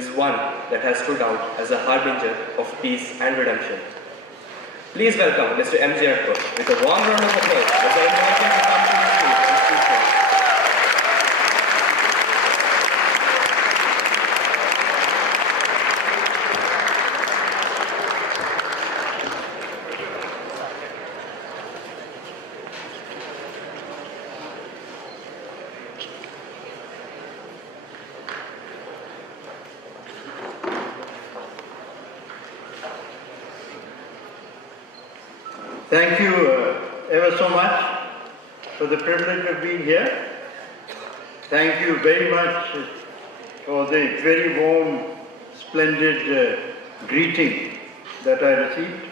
is one that has stood out as a harbinger of peace and redemption. Please welcome Mr. M.J. Akbar with a warm round of applause as I invite him to come to the stage and speak for us. Thank you ever so much for the privilege of being here. Thank you very much for the very warm, splendid greeting that I received.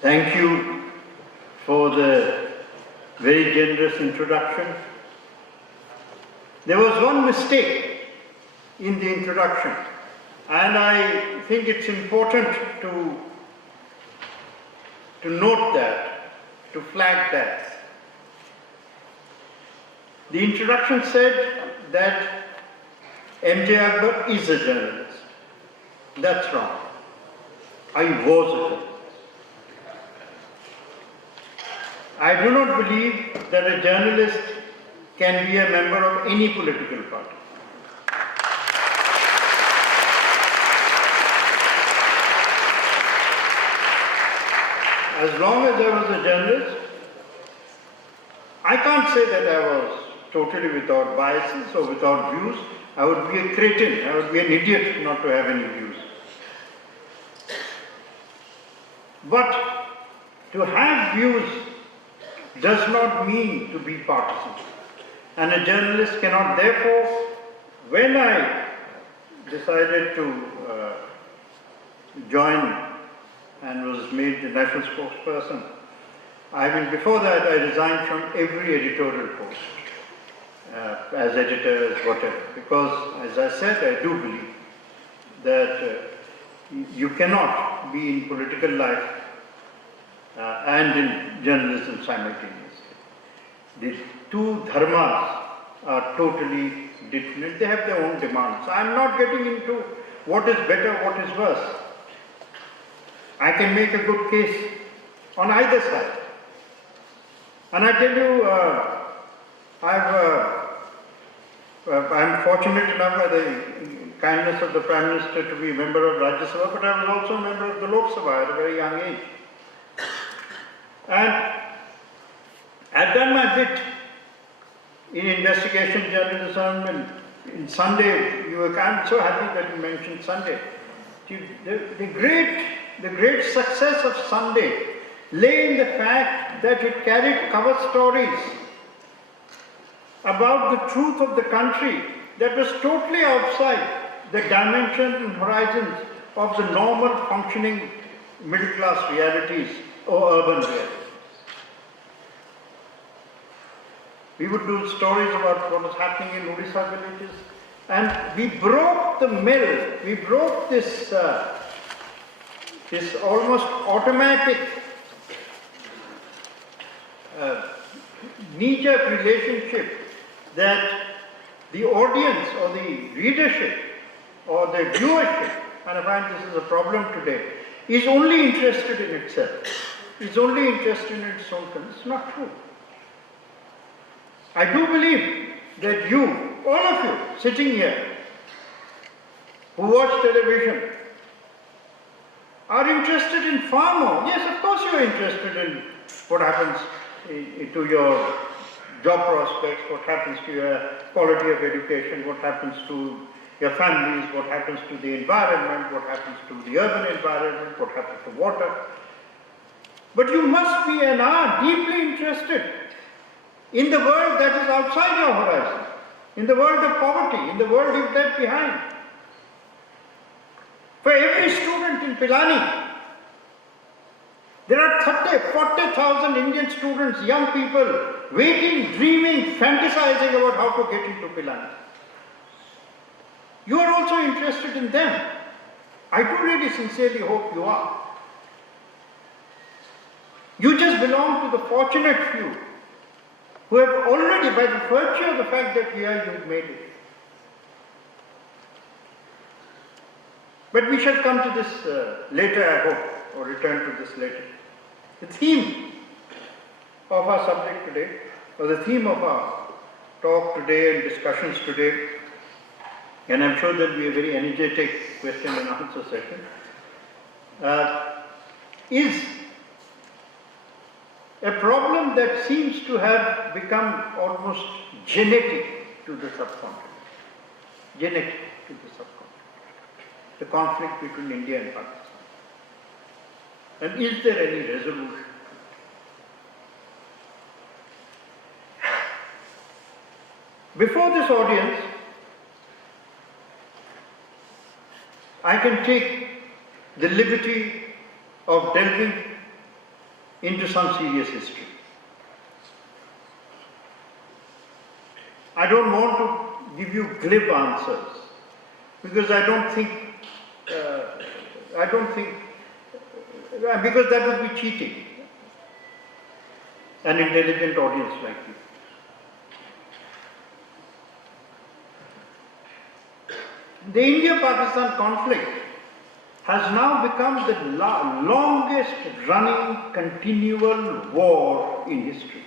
Thank you for the very generous introduction. There was one mistake in the introduction, and I think it's important to note that, to flag that. The introduction said that M.J. Akbar is a journalist. That's wrong. I was a journalist. I do not believe that a journalist can be a member of any political party. As long as I was a journalist, I can't say that I was totally without biases or without views. I would be a cretin, I would be an idiot not to have any views. But to have views does not mean to be partisan. And a journalist cannot, therefore, when I decided to join and was made the national spokesperson, before that I resigned from every editorial post, as editor, as whatever, because as I said, I do believe that you cannot be in political life and in journalism simultaneously. The two dharmas are totally different. They have their own demands. I am not getting into what is better, what is worse. I can make a good case on either side. And I tell you, I'm fortunate enough by the kindness of the Prime Minister to be a member of Rajya Sabha, but I was also a member of the Lok Sabha at a very young age. And I've done my bit in investigation journalism, and in Sunday, I'm so happy that you mentioned Sunday. The great success of Sunday lay in the fact that it carried cover stories about the truth of the country that was totally outside the dimensions and horizons of the normal functioning middle class realities or urban realities. We would do stories about what was happening in Odisha villages, and we broke the mill, we broke this almost automatic knee-jerk relationship that the audience or the readership or the viewership, and I find this is a problem today, is only interested in itself, is only interested in its own concern. It's not true. I do believe that you, all of you sitting here, who watch television, are interested in far more. Yes, of course you are interested in what happens to your job prospects, what happens to your quality of education, what happens to your families, what happens to the environment, what happens to the urban environment, what happens to water. But you must be and are deeply interested in the world that is outside your horizon, in the world of poverty, in the world you've left behind. For every student in Pilani, there are 40,000 Indian students, young people, waiting, dreaming, fantasizing about how to get into Pilani. You are also interested in them. I do really sincerely hope you are. You just belong to the fortunate few who have already, by the virtue of the fact that we are, you've made it. But we shall come to this later, I hope, or return to this later. The theme of our subject today, or the theme of our talk today and discussions today, and I'm sure there'll be a very energetic question and answer session, is a problem that seems to have become almost genetic to the subcontinent. Genetic to the subcontinent. The conflict between India and Pakistan. And is there any resolution? Before this audience, I can take the liberty of delving into some serious history. I don't want to give you glib answers because I don't think, because that would be cheating an intelligent audience like you. The India-Pakistan conflict has now become the longest running continual war in history.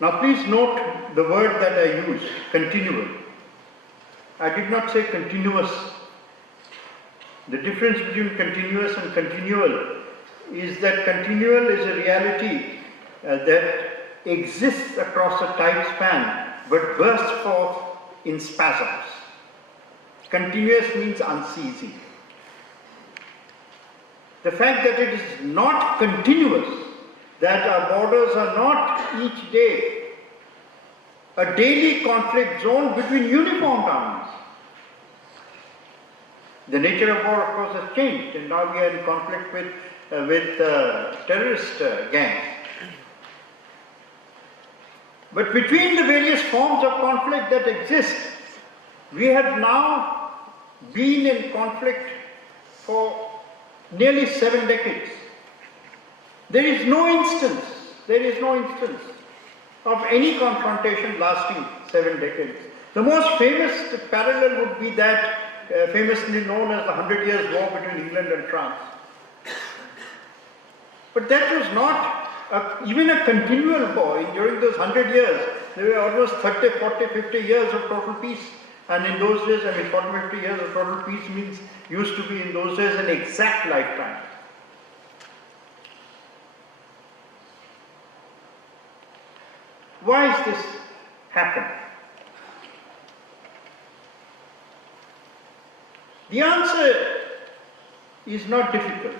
Now please note the word that I used, continual. I did not say continuous. The difference between continuous and continual is that continual is a reality that exists across a time span but bursts forth in spasms. Continuous means unceasing. The fact that it is not continuous, that our borders are not each day a daily conflict zone between uniformed armies. The nature of war, of course, has changed, and now we are in conflict with terrorist gangs. But between the various forms of conflict that exist, we have now been in conflict for nearly 7 decades. There is no instance of any confrontation lasting 7 decades. The most famous parallel would be that famously known as the 100 Years' War between England and France. But that was not even a continual war. During those 100 years, there were almost 30, 40, 50 years of total peace. And in those days, 40, 50 years of total peace used to be in those days an exact lifetime. Why is this happening? The answer is not difficult.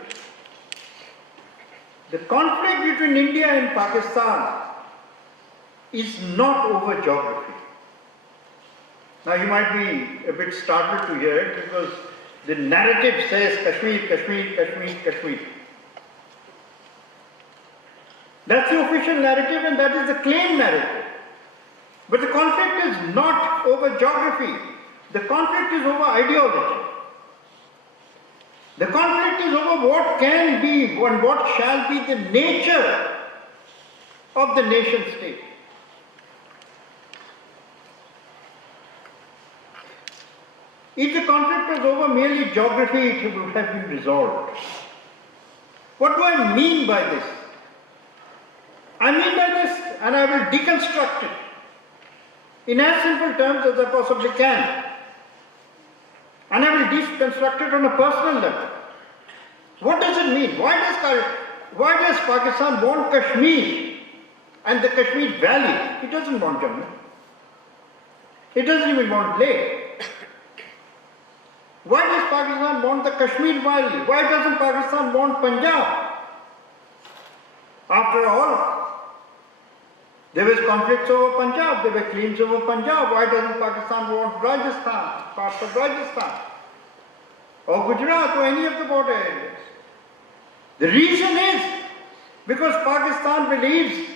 The conflict between India and Pakistan is not over geography. Now you might be a bit startled to hear it because the narrative says Kashmir, Kashmir, Kashmir, Kashmir. That's the official narrative and that is the claim narrative. But the conflict is not over geography. The conflict is over ideology. The conflict is over what can be and what shall be the nature of the nation state. If the conflict was over merely geography, it would have been resolved. What do I mean by this? I mean by this, and I will deconstruct it in as simple terms as I possibly can. And I will deconstruct it on a personal level. What does it mean? Why does Pakistan want Kashmir and the Kashmir Valley? It doesn't want Jammu. It doesn't even want Leh. Why does Pakistan want the Kashmir Valley? Why doesn't Pakistan want Punjab? After all, there was conflicts over Punjab, there were claims over Punjab. Why doesn't Pakistan want Rajasthan, parts of Rajasthan, or Gujarat, or any of the border areas? The reason is because Pakistan believes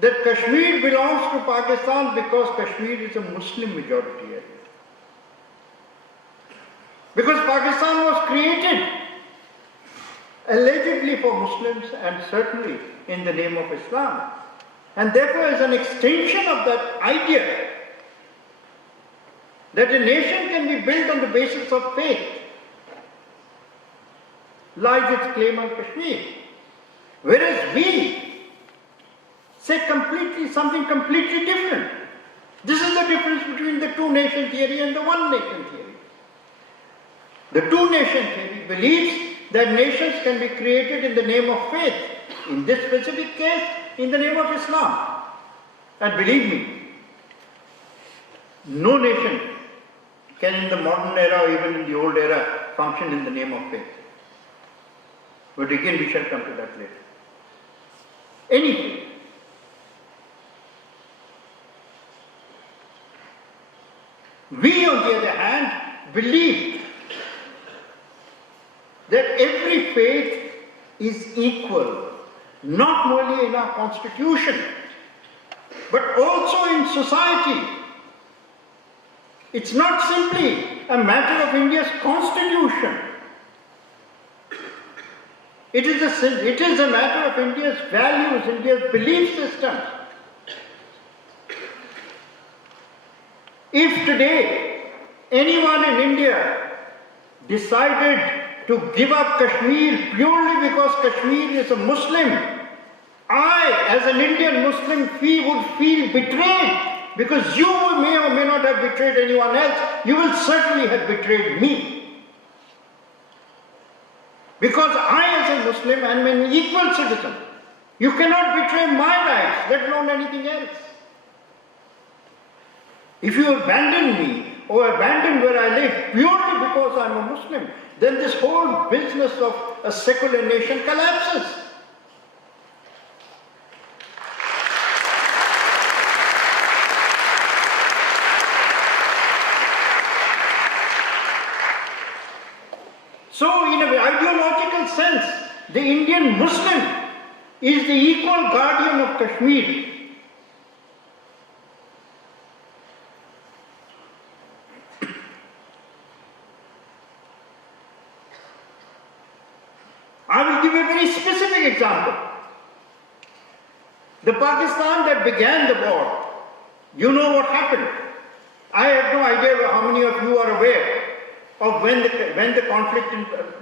that Kashmir belongs to Pakistan because Kashmir is a Muslim majority area. Because Pakistan was created allegedly for Muslims and certainly in the name of Islam. And therefore, as an extension of that idea that a nation can be built on the basis of faith, lies its claim on Kashmir. Whereas we say something completely different. This is the difference between the two-nation theory and the one-nation theory. The two-nation theory believes that nations can be created in the name of faith. In this specific case, in the name of Islam. And believe me, no nation can in the modern era or even in the old era function in the name of faith. But again, we shall come to that later. Any faith. We, on the other hand, believe that every faith is equal, not merely in our constitution, but also in society. It's not simply a matter of India's constitution. It is a matter of India's values, India's belief system. If today anyone in India decided to give up Kashmir purely because Kashmir is a Muslim, I, as an Indian Muslim, would feel betrayed, because you may or may not have betrayed anyone else. You will certainly have betrayed me. Because I, as a Muslim, am an equal citizen. You cannot betray my rights, let alone anything else. If you abandon me or abandon where I live purely because I'm a Muslim, then this whole business of a secular nation collapses. So, in an ideological sense, the Indian Muslim is the equal guardian of Kashmir. I will give a very specific example. The Pakistan that began the war, you know what happened. I have no idea how many of you are aware of when the conflict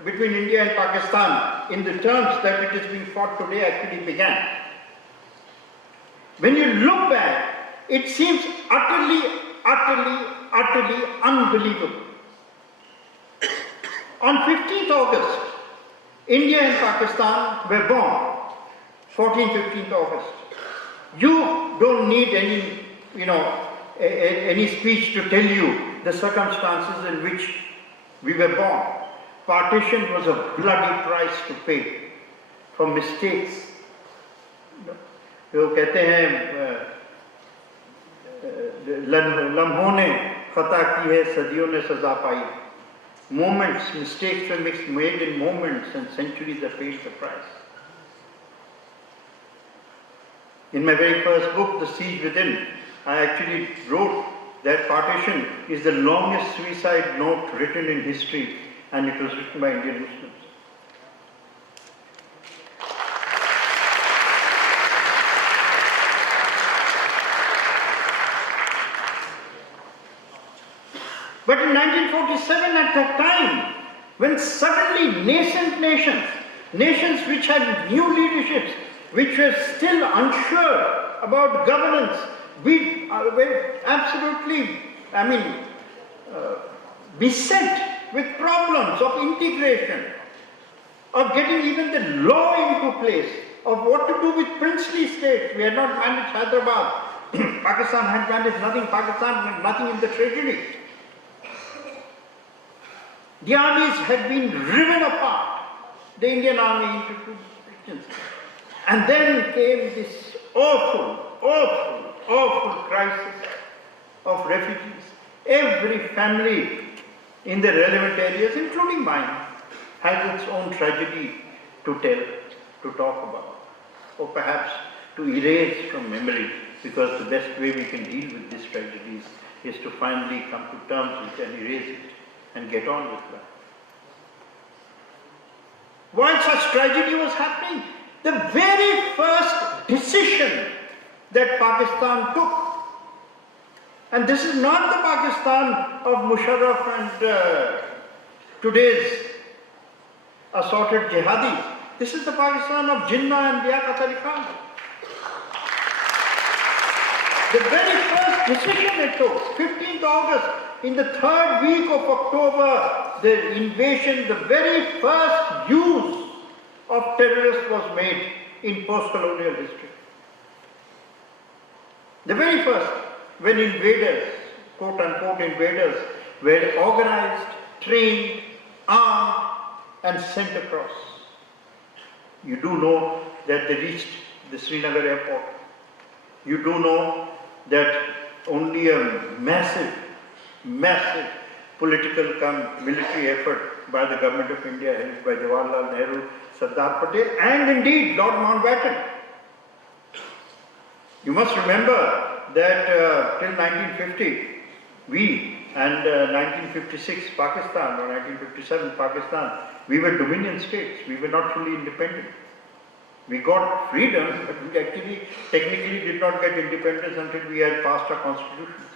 between India and Pakistan, in the terms that it is being fought today, actually began. When you look back, it seems utterly unbelievable. On 15th August, India and Pakistan were born, 14th, 15th August. You don't need any speech to tell you the circumstances in which we were born. Partition was a bloody price to pay for mistakes. वो कहते हैं लम्हों ने खता की है सदियों ने सजा पाई. Moments, mistakes were made in moments, and centuries have paid the price. In my very first book, The Siege Within, I actually wrote that partition is the longest suicide note written in history, and it was written by Indian Muslims. But in 1947, at that time, when suddenly nascent nations which had new leaderships, which were still unsure about governance, were absolutely, beset with problems of integration, of getting even the law into place, of what to do with princely states. We had not managed Hyderabad. Pakistan had managed nothing. Pakistan had nothing in the treasury. The armies had been riven apart, the Indian army into two sections. And then came this awful crisis of refugees. Every family in the relevant areas, including mine, has its own tragedy to tell, to talk about, or perhaps to erase from memory, because the best way we can deal with these tragedies is to finally come to terms with and erase it and get on with life. While such tragedy was happening, the very first decision that Pakistan took. And this is not the Pakistan of Musharraf and today's assorted jihadis. This is the Pakistan of Jinnah and Liaquat Ali Khan. The very first decision it took, 15th August, in the third week of October, the invasion, the very first use of terrorists was made in post-colonial history. The very first, when invaders, quote-unquote invaders, were organized, trained, armed, and sent across. You do know that they reached the Srinagar airport. You do know that only a massive political military effort by the government of India, headed by Jawaharlal Nehru, Sardar Patel, and indeed Lord Mountbatten. You must remember that till 1950, we and 1956 Pakistan or 1957 Pakistan, we were dominion states. We were not fully independent. We got freedom, but we actually technically did not get independence until we had passed our constitutions.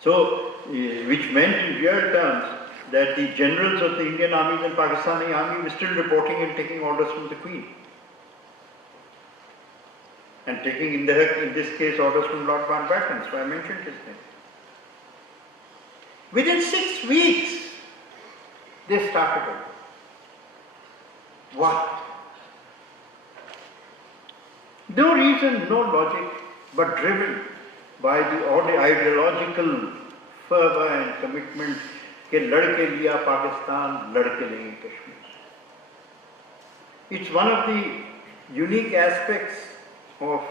So, which meant in real terms that the generals of the Indian armies and Pakistani army were still reporting and taking orders from the Queen. And taking, in this case, orders from Lord Mountbatten, so I mentioned his name. Within 6 weeks, they started it. Why? No reason, no logic, but driven by the ideological fervor and commitment कि लड़के लिया पाकिस्तान, लड़के लेंगे Kashmir. It's one of the unique aspects of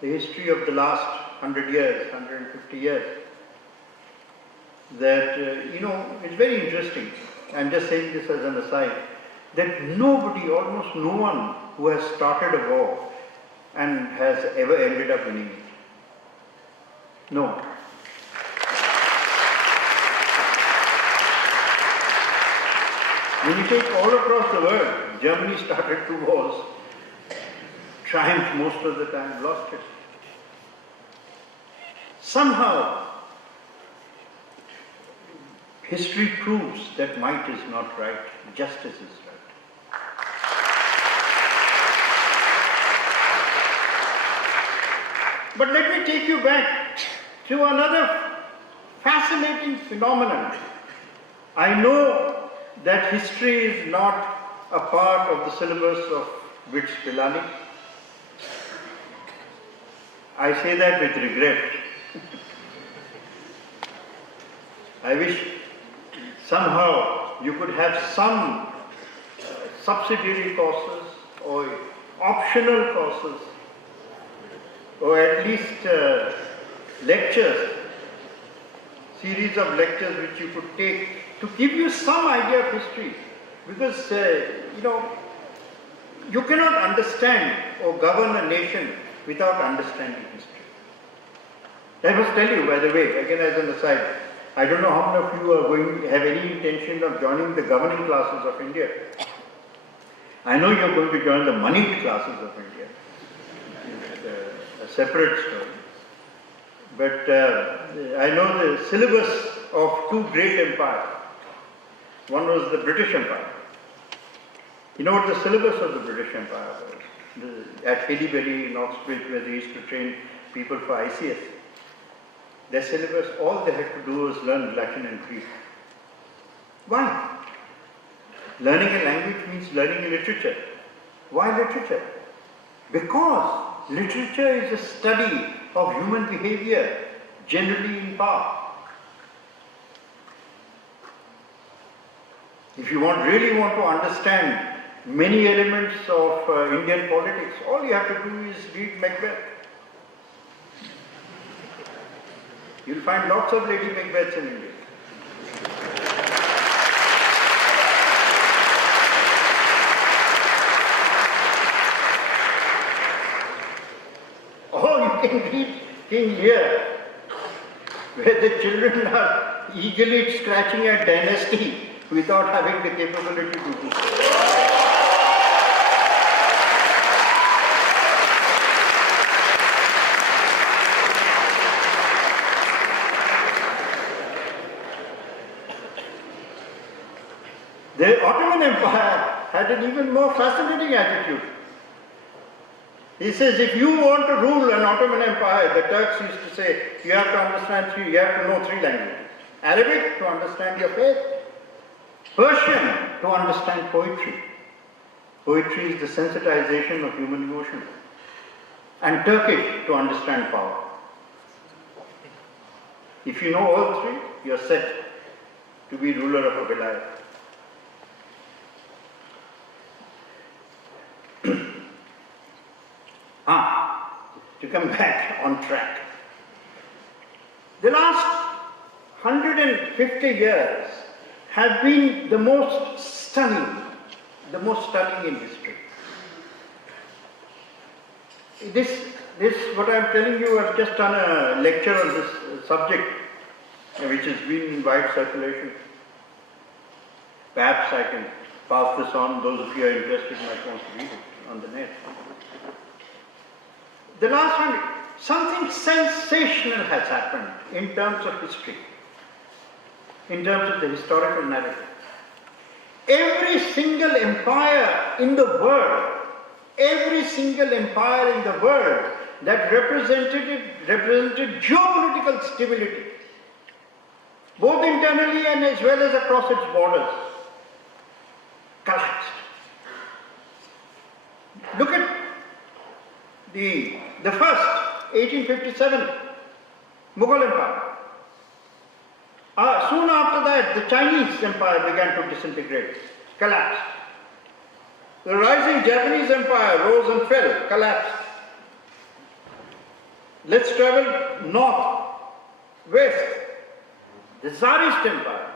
the history of the last 100 years, 150 years, that, it's very interesting. I'm just saying this as an aside, that nobody, almost no one who has started a war and has ever ended up winning it. No. When you take all across the world, Germany started 2 wars, triumphed most of the time, lost it. Somehow, history proves that might is not right, justice is right. But let me take you back to another fascinating phenomenon. I know that history is not a part of the syllabus of BITS Pilani. I say that with regret. I wish somehow you could have some subsidiary courses or optional courses or at least lectures, series of lectures which you could take to give you some idea of history. Because, you cannot understand or govern a nation without understanding history. I must tell you, by the way, again as an aside, I don't know how many of you are going to have any intention of joining the governing classes of India. I know you're going to join the moneyed classes of India. It's a separate story. But I know the syllabus of 2 great empires. One was the British Empire. You know what the syllabus of the British Empire was? At Haileybury in Oxbridge, where they used to train people for ICS. Their syllabus, all they had to do was learn Latin and Greek. Why? Learning a language means learning literature. Why literature? Because literature is a study of human behavior, generally in power. If you really want to understand many elements of Indian politics, all you have to do is read Macbeth. You'll find lots of Lady Macbeths in India. Or you can read King Lear, where the children are eagerly scratching at dynasty without having the capability to do so. The Ottoman Empire had an even more fascinating attitude. He says, if you want to rule an Ottoman Empire, the Turks used to say, you have to understand you have to know three languages. Arabic to understand your faith, Persian to understand poetry. Poetry is the sensitization of human emotion. And Turkish to understand power. If you know all three, you are set to be ruler of a vilayat. To come back on track. The last 150 years have been the most stunning in history. This, what I am telling you, I've just done a lecture on this subject, which has been in wide circulation. Perhaps I can pass this on, those of you who are interested might want to read it on the net. The last one, something sensational has happened in terms of history, in terms of the historical narrative. Every single empire in the world that represented geopolitical stability, both internally and as well as across its borders, collapsed. Look at the first, 1857, Mughal Empire. Soon after that, the Chinese Empire began to disintegrate, collapsed. The rising Japanese Empire rose and fell, collapsed. Let's travel north, west. The Tsarist Empire,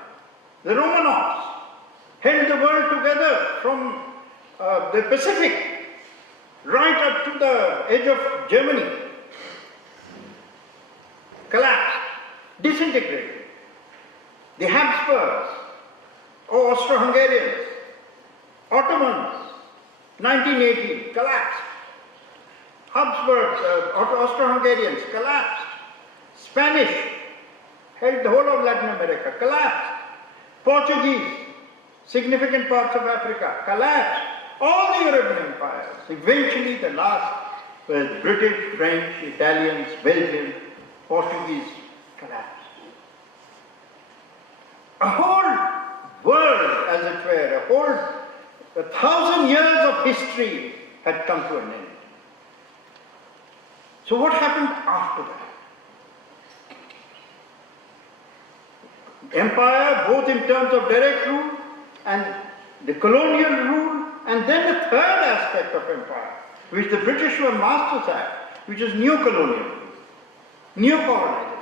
the Romanovs, held the world together from the Pacific right up to the edge of Germany. Collapsed, disintegrated. The Habsburgs, or Austro-Hungarians, Ottomans, 1918, collapsed. Habsburgs, Austro-Hungarians, collapsed. Spanish held the whole of Latin America, collapsed. Portuguese, significant parts of Africa, collapsed. All the European empires, eventually the last were British, French, Italians, Belgian, Portuguese, collapsed. A whole world, as it were, 1,000 years of history had come to an end. So what happened after that? Empire, both in terms of direct rule and the colonial rule, and then the third aspect of empire, which the British were masters at, which is neo-colonial rule, neo-colonization.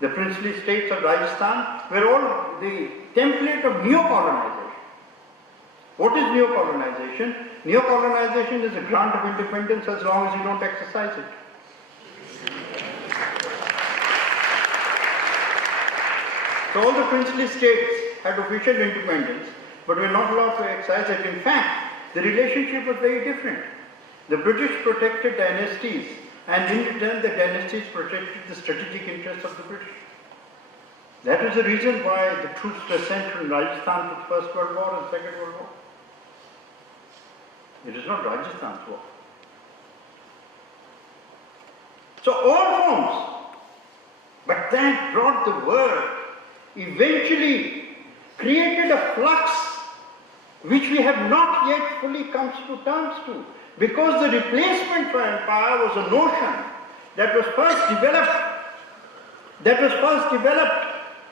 The princely states of Rajasthan were all the template of neo-colonization. What is neo-colonization? Neo-colonization is a grant of independence as long as you don't exercise it. So all the princely states had official independence, but were not allowed to exercise it. In fact, the relationship was very different. The British protected dynasties, and in return the dynasties protected the strategic interests of the British. That was the reason why the troops were sent from Rajasthan to the First World War and Second World War. It is not Rajasthan's war. So all forms, but that brought the world, eventually created a flux which we have not yet fully come to terms to, because the replacement for empire was a notion that was first developed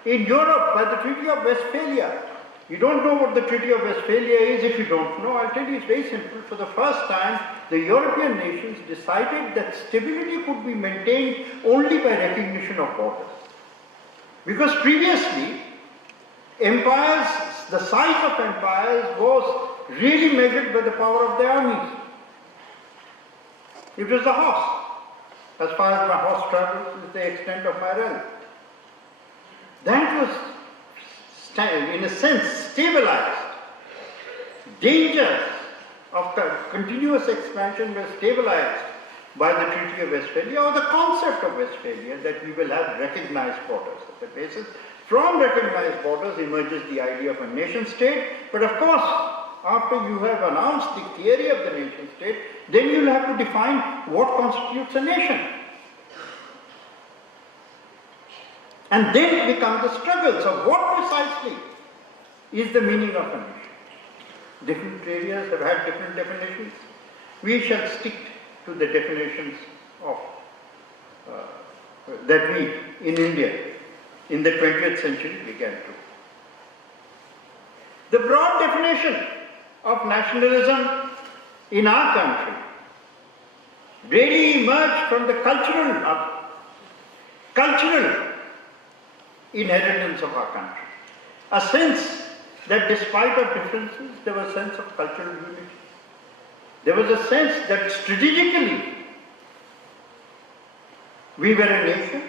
in Europe by the Treaty of Westphalia. You don't know what the Treaty of Westphalia is if you don't know. I'll tell you, it's very simple. For the first time, the European nations decided that stability could be maintained only by recognition of borders. Because previously, empires, the size of empires was really measured by the power of the armies. It was the horse. As far as my horse travels is the extent of my realm. That was, in a sense, stabilized. Dangers of continuous expansion were stabilized by the Treaty of Westphalia, or the concept of Westphalia, that we will have recognized borders at the basis. from recognized borders emerges the idea of a nation state. But of course, after you have announced the theory of the nation state, then you will have to define what constitutes a nation. And then become the struggles of what precisely is the meaning of a nation. Different areas have had different definitions. We shall stick to the definitions of that we in India in the 20th century began to. The broad definition of nationalism in our country really emerged from the cultural inheritance of our country. A sense that despite of differences, there was a sense of cultural unity. There was a sense that strategically we were a nation,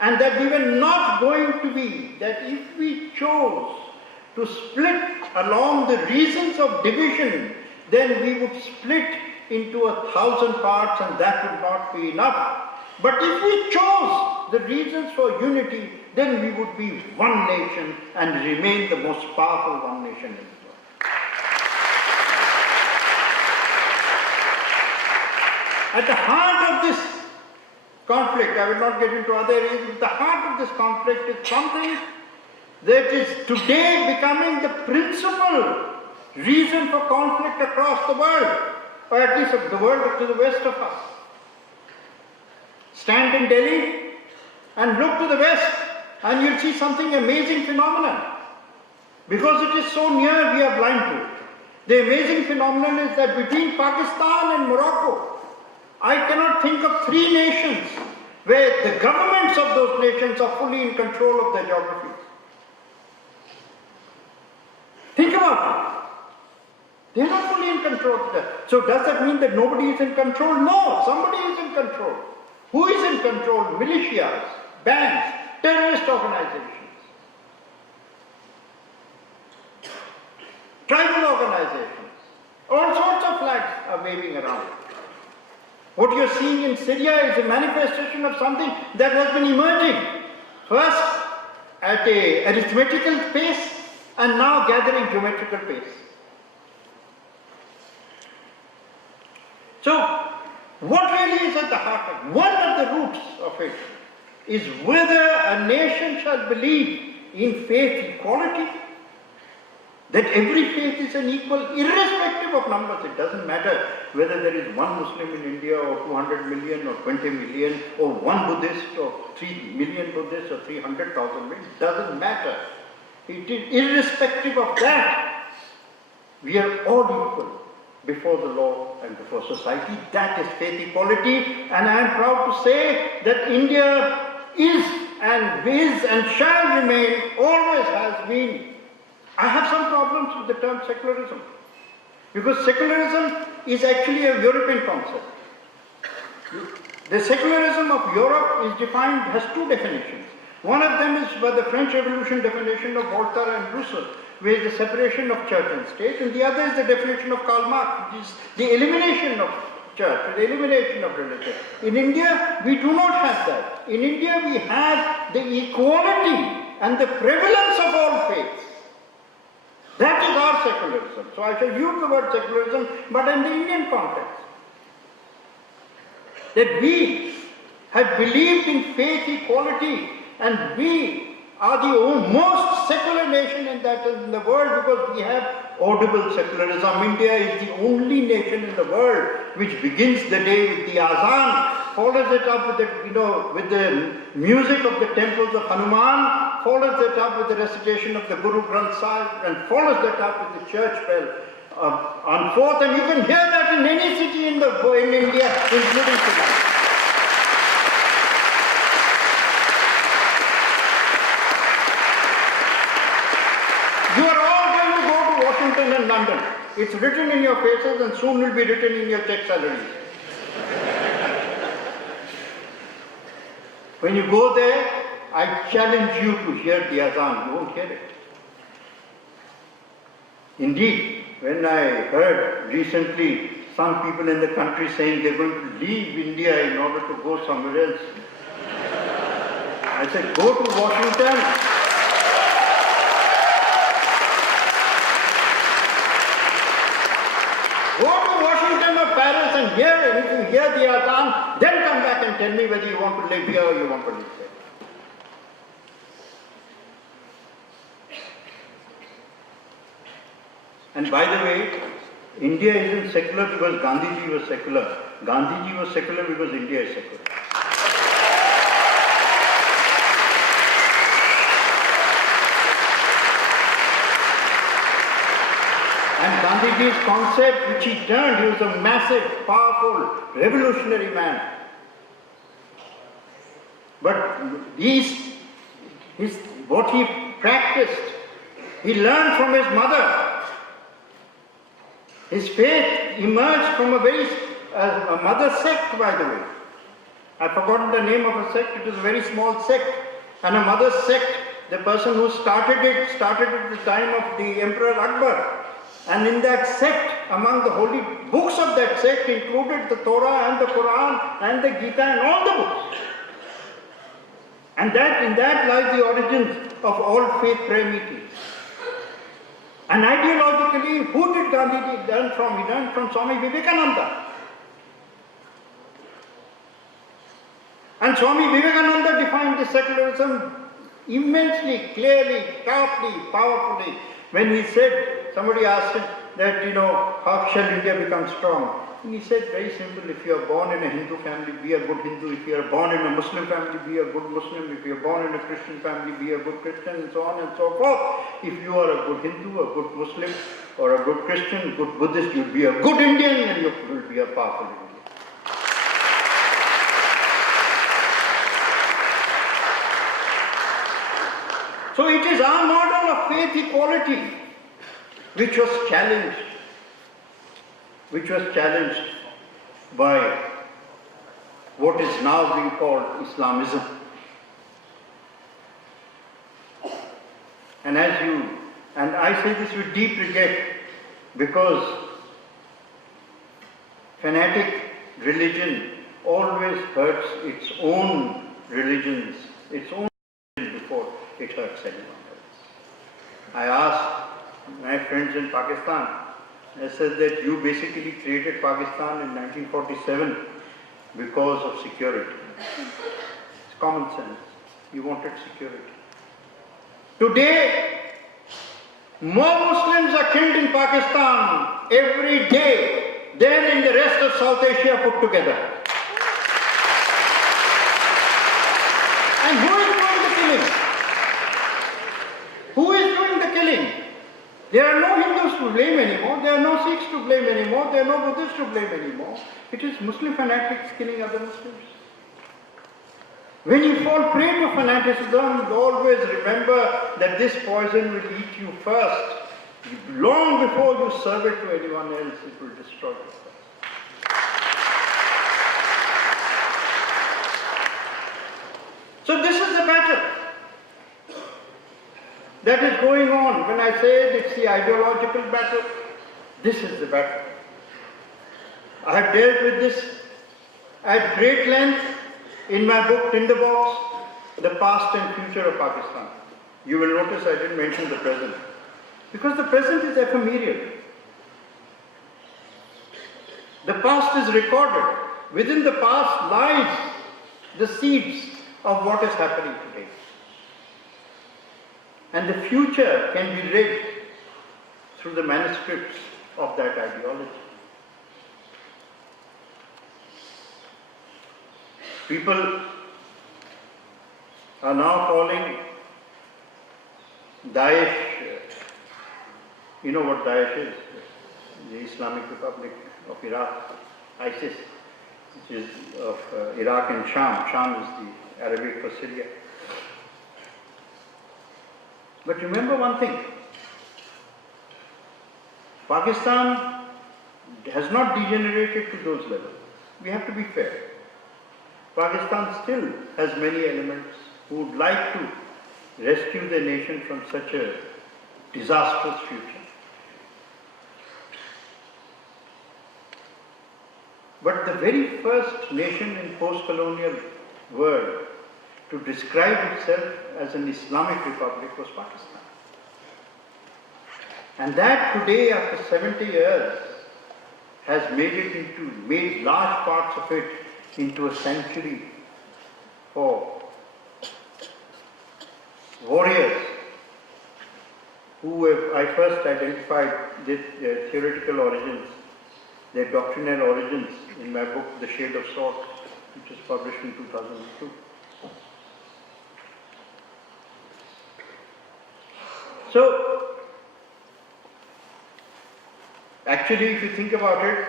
and that we were not going to be, that if we chose to split along the reasons of division, then we would split into 1,000 parts and that would not be enough. But if we chose the reasons for unity, then we would be one nation and remain the most powerful one nation in the world. At the heart of this conflict, I will not get into other areas, but the heart of this conflict is something that is today becoming the principal reason for conflict across the world, or at least of the world to the west of us. Stand in Delhi and look to the west and you'll see something amazing phenomenon. Because it is so near, we are blind to it. The amazing phenomenon is that between Pakistan and Morocco, I cannot think of three nations where the governments of those nations are fully in control of their geographies. Think about it. They are not fully in control of that. So does that mean that nobody is in control? No, somebody is in control. Who is in control? Militias, bands, terrorist organizations, tribal organizations. All sorts of flags are waving around. What you're seeing in Syria is a manifestation of something that has been emerging. First at an arithmetical pace and now gathering geometrical pace. So, what really is at the heart of one of the roots of it is whether a nation shall believe in faith equality, that every faith is an equal, irrespective of numbers. It doesn't matter whether there is one Muslim in India or 200 million or 20 million or one Buddhist or 3 million Buddhists or 300,000. It doesn't matter. It is irrespective of that. We are all equal before the law and before society. That is faith equality, and I am proud to say that India is and shall remain, always has been. I have some problems with the term secularism, because secularism is actually a European concept. The secularism of Europe is defined, has two definitions. One of them is by the French Revolution definition of Voltaire and Rousseau, where is the separation of church and state, and the other is the definition of Karl Marx, which is the elimination of church, the elimination of religion. In India, we do not have that. In India, we have the equality and the prevalence of all faiths. That is our secularism. So I shall use the word secularism, but in the Indian context. That we have believed in faith equality, and we are the most secular nation in the world, because we have audible secularism. India is the only nation in the world which begins the day with the azan, follows it up with the, with the music of the temples of Hanuman, follows it up with the recitation of the Guru Granth Sahib, and follows that up with the church bell on 4th. And you can hear that in any city in India, including Chennai. You are all going to go to Washington and London. It's written in your faces and soon will be written in your check salaries. When you go there, I challenge you to hear the azan. You won't hear it. Indeed, when I heard recently some people in the country saying they're going to leave India in order to go somewhere else, I I said, go to Washington. Go to Washington or Paris and hear, and if you hear the Adhan, then come back and tell me whether you want to live here or you want to live there. And by the way, India isn't secular because Gandhiji was secular. Gandhiji was secular because India is secular. And Gandhiji's concept, which he turned, he was a massive, powerful, revolutionary man. But what he practiced, he learned from his mother. His faith emerged from a mother sect, by the way. I've forgotten the name of a sect. It was a very small sect. And a mother sect, the person who started at the time of the Emperor Akbar. And in that sect, among the holy books of that sect included the Torah and the Quran and the Gita and all the books. And in that lies the origins of all faith prayer meetings. And ideologically, who did Gandhiji learn from? He learned from Swami Vivekananda. And Swami Vivekananda defined the secularism immensely, clearly, sharply, powerfully. When he said, somebody asked him that, how shall India become strong? And he said, very simple, if you are born in a Hindu family, be a good Hindu. If you are born in a Muslim family, be a good Muslim. If you are born in a Christian family, be a good Christian, and so on and so forth. If you are a good Hindu, a good Muslim, or a good Christian, good Buddhist, you'll be a good Indian and you will be a powerful Indian. So it is our model of faith equality which was challenged by what is now being called Islamism. And I say this with deep regret, because fanatic religion always hurts its own religions, its own religion before it hurts anyone else. I asked my friends in Pakistan, I said that you basically created Pakistan in 1947 because of security. It's common sense. You wanted security. Today, more Muslims are killed in Pakistan every day than in the rest of South Asia put together. And who is doing the killing? Who is doing the killing? There are no Hindus to blame anymore, there are no Sikhs to blame anymore, there are no Buddhists to blame anymore. It is Muslim fanatics killing other Muslims. When you fall prey to fanaticism, always remember that this poison will eat you first. Long before you serve it to anyone else, it will destroy you first. So this is the battle that is going on. When I say it's the ideological battle, this is the battle. I have dealt with this at great length in my book Tinderbox, The Past and Future of Pakistan. You will notice I didn't mention the present, because the present is ephemeral. The past is recorded. Within the past lies the seeds of what is happening today. And the future can be read through the manuscripts of that ideology. People are now calling Daesh, you know what Daesh is? The Islamic Republic of Iraq, ISIS, which is of Iraq and Sham. Sham is the Arabic for Syria. But remember one thing, Pakistan has not degenerated to those levels. We have to be fair. Pakistan still has many elements who would like to rescue their nation from such a disastrous future. But the very first nation in post-colonial world to describe itself as an Islamic republic was Pakistan. And that today, after 70 years, has made large parts of it into a sanctuary for warriors who I first identified their theoretical origins, their doctrinal origins in my book, The Shade of Salt, which was published in 2002. So, actually, if you think about it,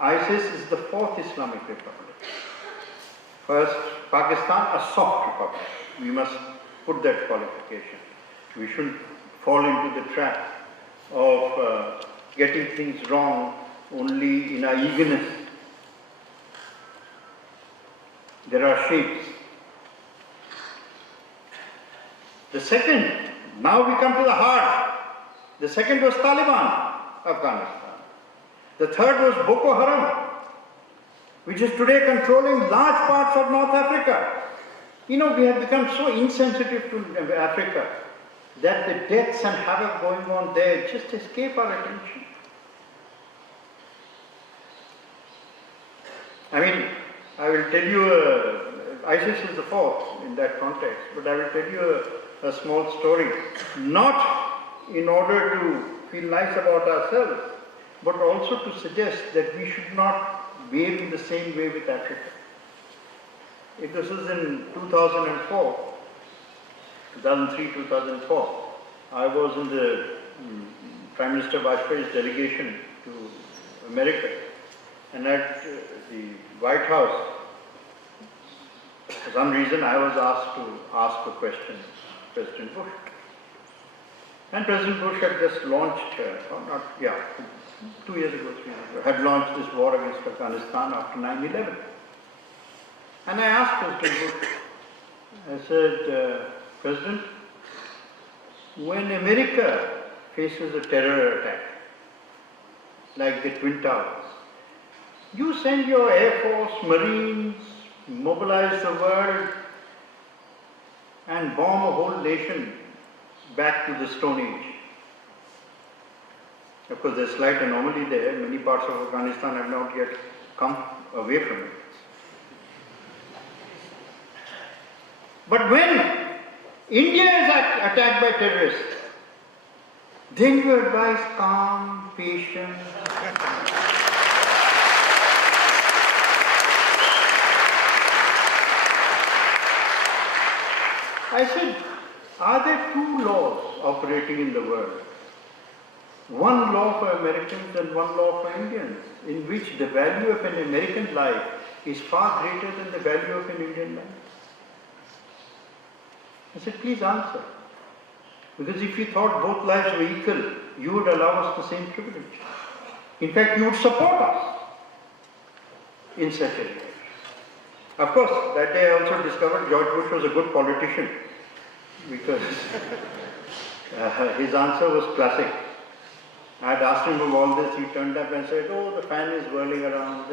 ISIS is the fourth Islamic republic. First, Pakistan, a soft republic. We must put that qualification. We shouldn't fall into the trap of getting things wrong only in our eagerness. There are shapes. The second, now we come to the heart. The second was Taliban, Afghanistan. The third was Boko Haram, which is today controlling large parts of North Africa. You know, we have become so insensitive to Africa that the deaths and havoc going on there just escape our attention. I mean, I will tell you, ISIS is the fourth in that context, but I will tell you a small story, not in order to feel nice about ourselves, but also to suggest that we should not behave in the same way with Africa. This was in 2004, 2003, 2004. I was in the Prime Minister Vajpayee's delegation to America, and at the White House, for some reason I was asked to ask a question to President Bush. And President Bush had just launched, 2 years ago, 3 years ago, had launched this war against Afghanistan after 9/11. And I asked President Bush, I said, President, when America faces a terror attack, like the Twin Towers, you send your Air Force, Marines, mobilize the world, and bomb a whole nation back to the Stone Age. Of course, there's a slight anomaly there. Many parts of Afghanistan have not yet come away from it. But when India is attacked by terrorists, then you advise calm, patience. I said, are there two laws operating in the world? One law for Americans and one law for Indians, in which the value of an American life is far greater than the value of an Indian life? I said, please answer. Because if you thought both lives were equal, you would allow us the same privilege. In fact, you would support us in such a way. Of course, that day I also discovered George Bush was a good politician, because his answer was classic. I had asked him of all this, he turned up and said, oh, the fan is whirling around.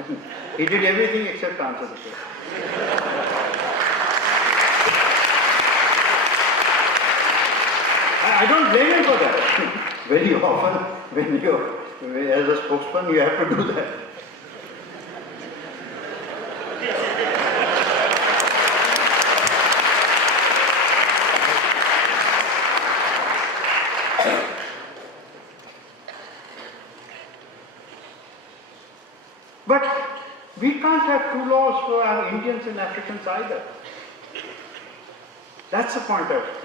He did everything except answer the question. I don't blame him for that. Very often, when you're, as a spokesman, you have to do that. But we can't have two laws for our Indians and Africans either. That's the point of it.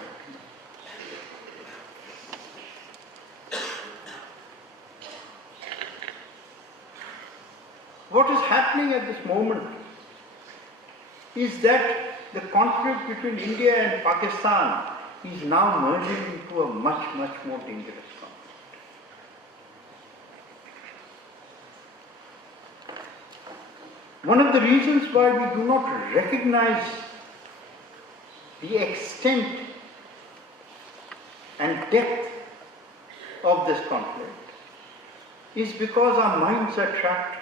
What is happening at this moment is that the conflict between India and Pakistan is now merging into a much, much more dangerous conflict. One of the reasons why we do not recognize the extent and depth of this conflict is because our minds are trapped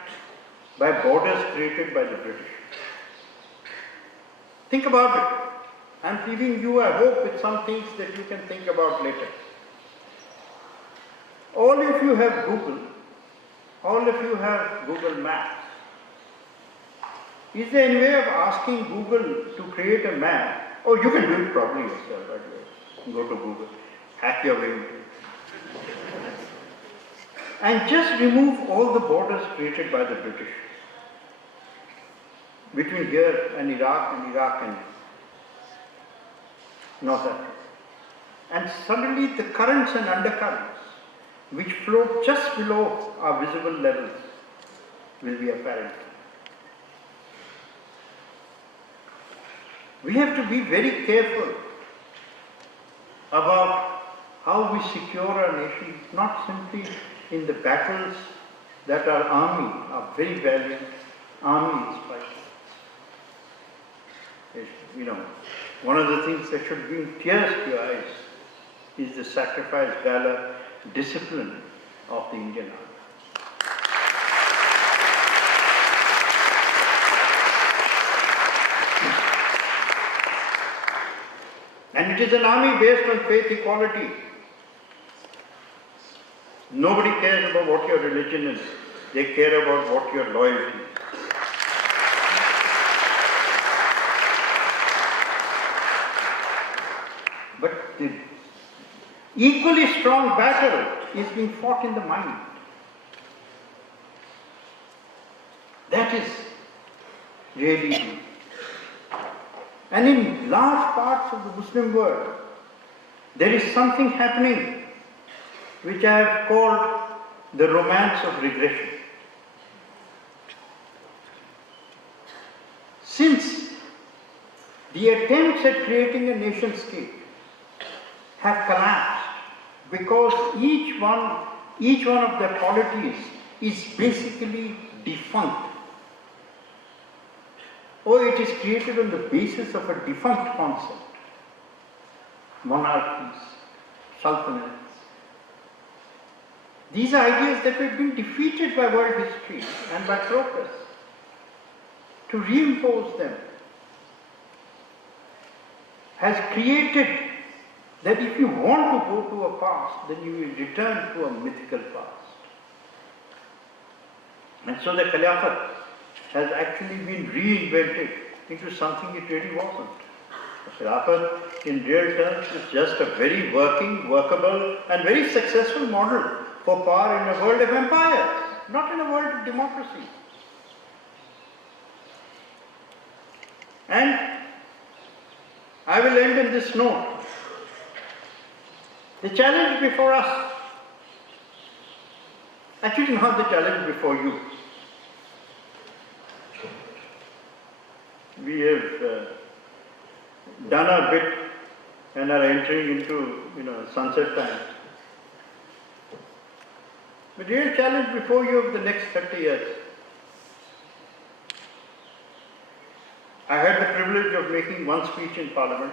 by borders created by the British. Think about it. I'm leaving you, I hope, with some things that you can think about later. All of you have Google, all of you have Google Maps. Is there any way of asking Google to create a map? Oh, you can do it probably yourself, by the way. Go to Google, hack your way into it. And just remove all the borders created by the British between here and Iraq and North Africa. And suddenly the currents and undercurrents which float just below our visible levels will be apparent. We have to be very careful about how we secure our nation, not simply in the battles that our army, our very valiant army is fighting. You know, one of the things that should bring tears to your eyes is the sacrifice, valor, discipline of the Indian Army. And it is an army based on faith equality. Nobody cares about what your religion is. They care about what your loyalty is. But the equally strong battle is being fought in the mind. That is really deep. And in large parts of the Muslim world, there is something happening which I have called the romance of regression. Since the attempts at creating a nation state have collapsed because each one of their polities is basically defunct. Or it is created on the basis of a defunct concept. Monarchies, sultanates. These are ideas that have been defeated by world history and by progress. To reimpose them has created that if you want to go to a past, then you will return to a mythical past. And so the Khilafat has actually been reinvented into something it really wasn't. The Khilafat, in real terms, is just a very workable and very successful model for power in a world of empires, not in a world of democracy. And I will end on this note. The challenge before us, actually not the challenge before you. We have done our bit and are entering into, sunset time. The real challenge before you of the next 30 years. I had the privilege of making one speech in Parliament,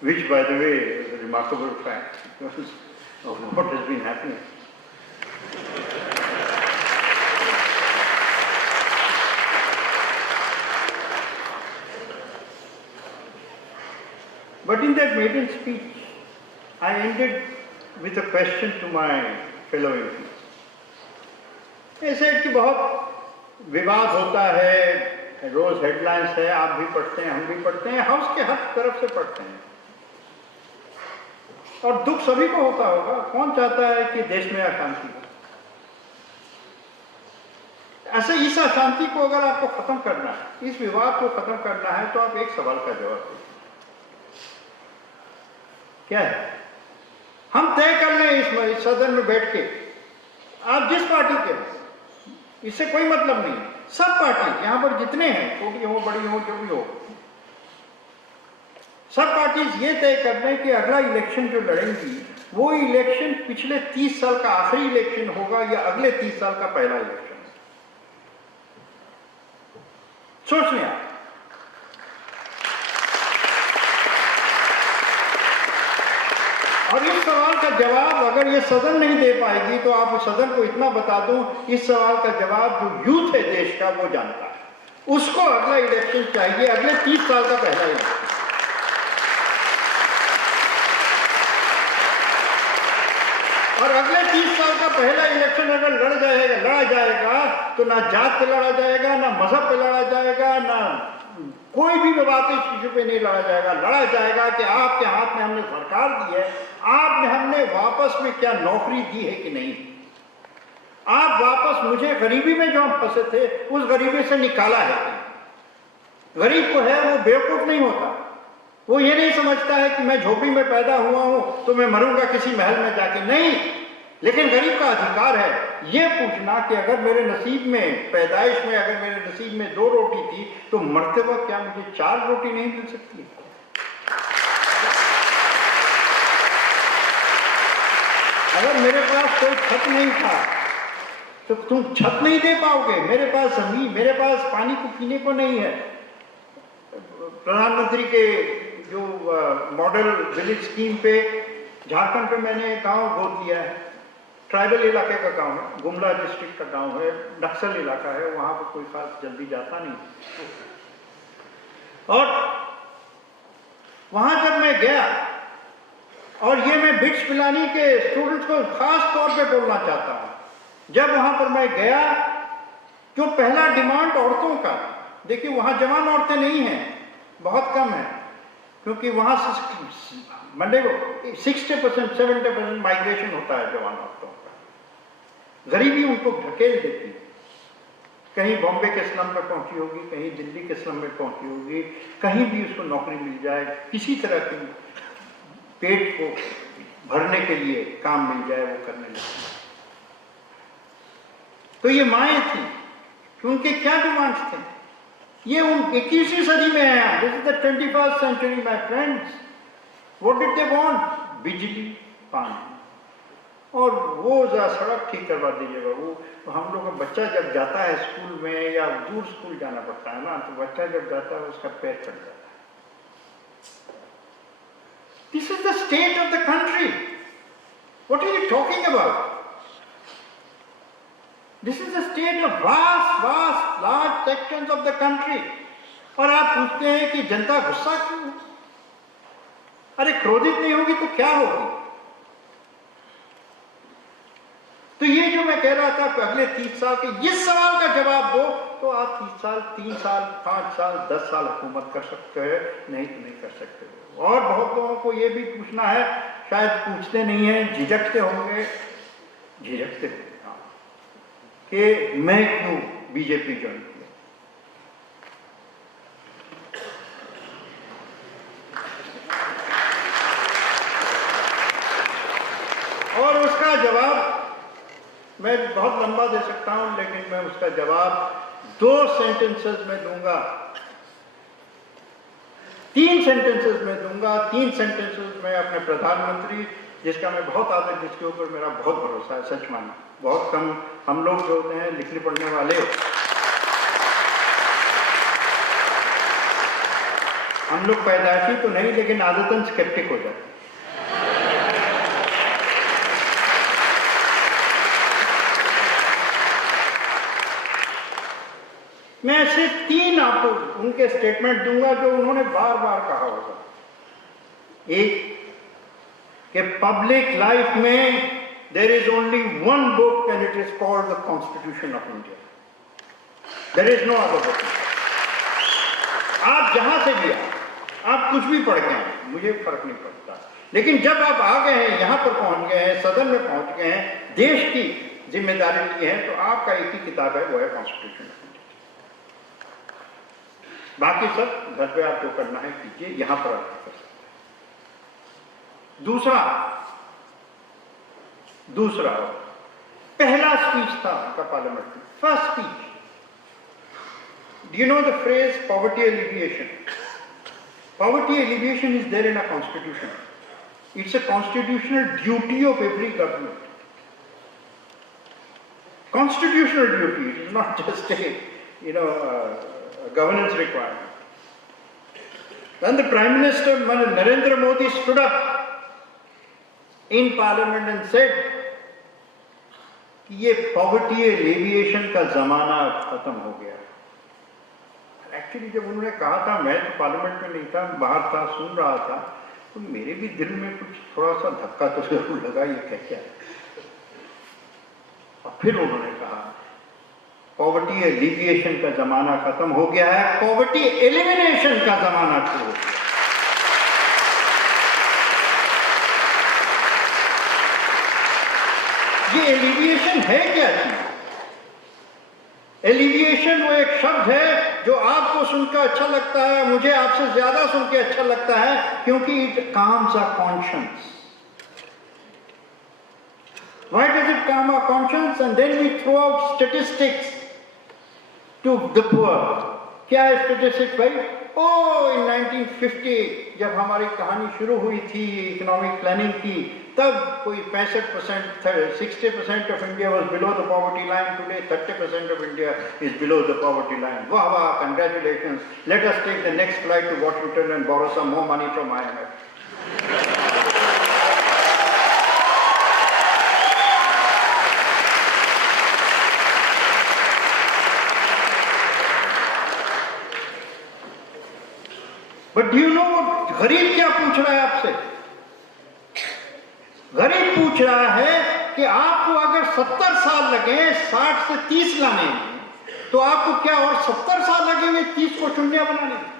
which, by the way, is a remarkable fact because of what has been happening. But in that maiden speech, I ended with a question to my fellow MPs. I said कि बहुत विवाद होता है, रोज headlines है, आप भी पढ़ते हैं, हम भी पढ़ते हैं, हाउस के हर तरफ से पढ़ते हैं। और दुख सभी को होता होगा, कौन चाहता है कि देश में अशांति हो? ऐसे इस अशांति को अगर आपको खत्म करना है, इस विवाद को खत्म करना है, तो आप एक सवाल का जवाब दीजिए। क्या है? हम तय कर लें इस सदन में बैठ के, आप जिस पार्टी के हो, इससे कोई मतलब नहीं। सब पार्टी यहां पर जितने हैं, छोटी हो बड़ी हो जो भी हो, सब पार्टीज ये तय कर लें कि अगला इलेक्शन जो लड़ेंगी वो इलेक्शन पिछले 30 साल का आखिरी इलेक्शन होगा या अगले 30 साल का पहला इलेक्शन। सोच लें आप। और इस सवाल का जवाब अगर ये सदन नहीं दे पाएगी तो आप सदन को इतना बता दूं, इस सवाल का जवाब जो यूथ है देश का वो जानता है। उसको अगला इलेक्शन चाहिए, अगले 30 साल का पहला इलेक्शन। और अगले 30 साल का पहला इलेक्शन अगर लड़ा जाएगा तो ना जात पे लड़ा जाएगा, ना मजहब पे लड़ा जाएगा, ना कोई भी विवादित इश्यू पे नहीं लड़ा जाएगा कि आपके हाथ में हमने सरकार दी है, आपने हमने वापस में क्या नौकरी दी है कि नहीं, आप वापस मुझे गरीबी में जो हम फंसे थे उस गरीबी से निकाला है। गरीब को है वो बेवकूफ नहीं होता, वो ये नहीं समझता है कि मैं झोपड़ी में पैदा हुआ हूं तो मैं मरूंगा किसी महल में जाके, नहीं। लेकिन गरीब का अधिकार है ये पूछना कि अगर मेरे नसीब में पैदाइश में अगर मेरे नसीब में 2 रोटी थी तो मरते वक्त क्या मुझे 4 रोटी नहीं मिल सकती? अगर मेरे पास कोई छत नहीं था तो तुम छत नहीं दे पाओगे, मेरे पास जमीन, मेरे पास पानी को पीने को नहीं है। प्रधानमंत्री के जो मॉडल विलेज स्कीम पे झारखंड पे मैंने गांव गोद लिया है, ट्राइबल इलाके का गांव है, गुमला डिस्ट्रिक्ट का गांव है, नक्सल इलाका है, वहां पर कोई खास जल्दी जाता नहीं। और वहां जब मैं गया, और ये मैं बिट्स पिलानी के स्टूडेंट्स को खास तौर पे बोलना चाहता हूं, जब वहां पर मैं गया जो पहला डिमांड औरतों का, देखिए वहां जवान औरतें नहीं हैं, बहुत कम है, क्योंकि वहां मंडे को 60% 70% माइग्रेशन होता है जवान औरतों का। गरीबी उनको ढकेल देती है, कहीं बॉम्बे के स्लम में पहुंची होगी, कहीं दिल्ली के स्लम में पहुंची होगी, कहीं भी उसको नौकरी मिल जाए, किसी तरह की पेट को भरने के लिए काम मिल जाए वो करने लगती। तो ये माएँ थी कि उनके क्या डिमांड्स थे, ये उन 21वीं सदी में है। This is the 21st century my friends. What did they want? बिजली, पानी, और वो सड़क ठीक करवा दीजिएगा। वो हम लोग का बच्चा जब जाता है स्कूल में या दूर स्कूल जाना पड़ता है ना, तो बच्चा जब जाता है उसका पैर कट जाता है। This is the state of the country. What are you talking about? This is the state of vast, large sections of the country. और आप पूछते हैं कि जनता गुस्सा क्यों है? अरे क्रोधित नहीं होगी तो क्या होगी? तो ये जो मैं कह रहा था कि अगले 30 साल के इस सवाल का जवाब दो तो आप 30 साल, 3 साल, 5 साल, 10 साल हुकूमत कर सकते हैं, नहीं तो नहीं कर सकते। और बहुत लोगों को ये भी पूछना है, शायद पूछते नहीं है, झिझकते होंगे कि मैं क्यों बीजेपी ज्वाइन किया। और उसका जवाब मैं बहुत लंबा दे सकता हूं, लेकिन मैं उसका जवाब 2 सेंटेंसेस में दूंगा, 3 सेंटेंसेस में दूंगा। 3 सेंटेंसेस में अपने प्रधानमंत्री, जिसका मैं बहुत आदर, जिसके ऊपर मेरा बहुत भरोसा है, सच माना। बहुत कम हम लोग जो होते हैं लिखने पढ़ने वाले, हम लोग पैदाइशी तो नहीं लेकिन आदतन स्केप्टिक हो जाते हैं। मैं सिर्फ 3 आपको उनके स्टेटमेंट दूंगा जो उन्होंने बार बार कहा होगा। एक, कि पब्लिक लाइफ में there is only one book and it is called the Constitution of India. There is no other book. आप जहां से भी आप कुछ भी पढ़ के आए, मुझे फर्क नहीं पड़ता, लेकिन जब आप आ गए हैं, यहां पर पहुंच गए हैं, सदन में पहुंच गए हैं, देश की जिम्मेदारी ली है, तो आपका एक ही किताब है, वो है कॉन्स्टिट्यूशन ऑफ इंडिया। बाकी सब घर पे आप जो करना है कीजिए, यहां पर आप कर सकते हैं। दूसरा पहला स्पीच था उनका पार्लियामेंट में, first speech. Do you know the phrase poverty alleviation? Poverty alleviation is there in a constitution. It's a constitutional duty of every government. Constitutional duty, it is not just a governance requirement. Then the Prime Minister Narendra Modi stood up in Parliament and said कि ये poverty alleviation का जमाना खत्म हो गया। Actually जब उन्होंने कहा था, मैं तो पार्लियामेंट में नहीं था, बाहर था, सुन रहा था, तो मेरे भी दिल में कुछ थोड़ा सा धक्का तो जरूर लगा, ये क्या है। फिर उन्होंने कहा पॉवर्टी एलिविएशन का जमाना खत्म हो गया है, पॉवर्टी एलिमिनेशन का जमाना शुरू हो गया। ये एलिविएशन है क्या चीज? एलिविएशन वो एक शब्द है जो आपको सुनकर अच्छा लगता है, मुझे आपसे ज्यादा सुन के अच्छा लगता है, क्योंकि it calms our conscience. Why does it calm our conscience? And then we throw out statistics to the poor. क्या है स्टेटिस्टिक्स भाई? in 1950 जब हमारी कहानी शुरू हुई थी इकोनॉमिक प्लानिंग की, तब कोई 65%, 60% of India was below the poverty line. Today 30% of India is below the poverty line. Wah wah, congratulations. Let us take the next flight to Washington and borrow some more money from IMF. But do you know what गरीब क्या पूछ रहा है आपसे? गरीब पूछ रहा है कि आपको अगर 70 साल लगे 60 से 30 लाने में, तो आपको क्या और 70 साल लगेंगे 30 को शून्य बनाने में?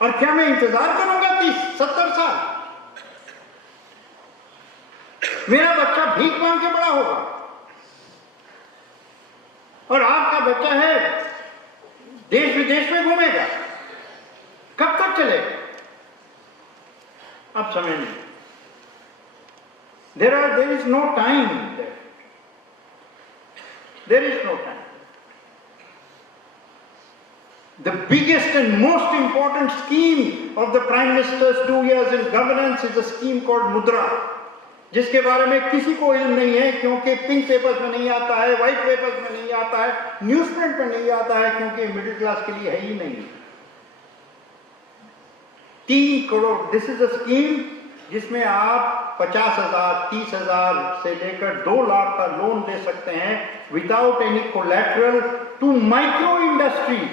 और क्या मैं इंतजार करूंगा 30-70 साल? मेरा बच्चा भीख मांग के बड़ा होगा और आपका बच्चा है देश विदेश में घूमेगा, कब तक चलेगा? अब समय नहीं। There is no time there. There is no time. The biggest and most important scheme of the Prime Minister's 2 years in governance is a scheme called Mudra, जिसके बारे में किसी को इल्म नहीं है, क्योंकि पिंक पेपर्स में नहीं आता है, व्हाइट पेपर्स में नहीं आता है, न्यूज़प्रिंट में नहीं आता है, क्योंकि मिडिल क्लास के लिए है ही नहीं। 3 crore, this is a scheme जिसमें आप 50,000, 30,000 से लेकर 2 लाख का लोन दे सकते हैं without any collateral to micro industries.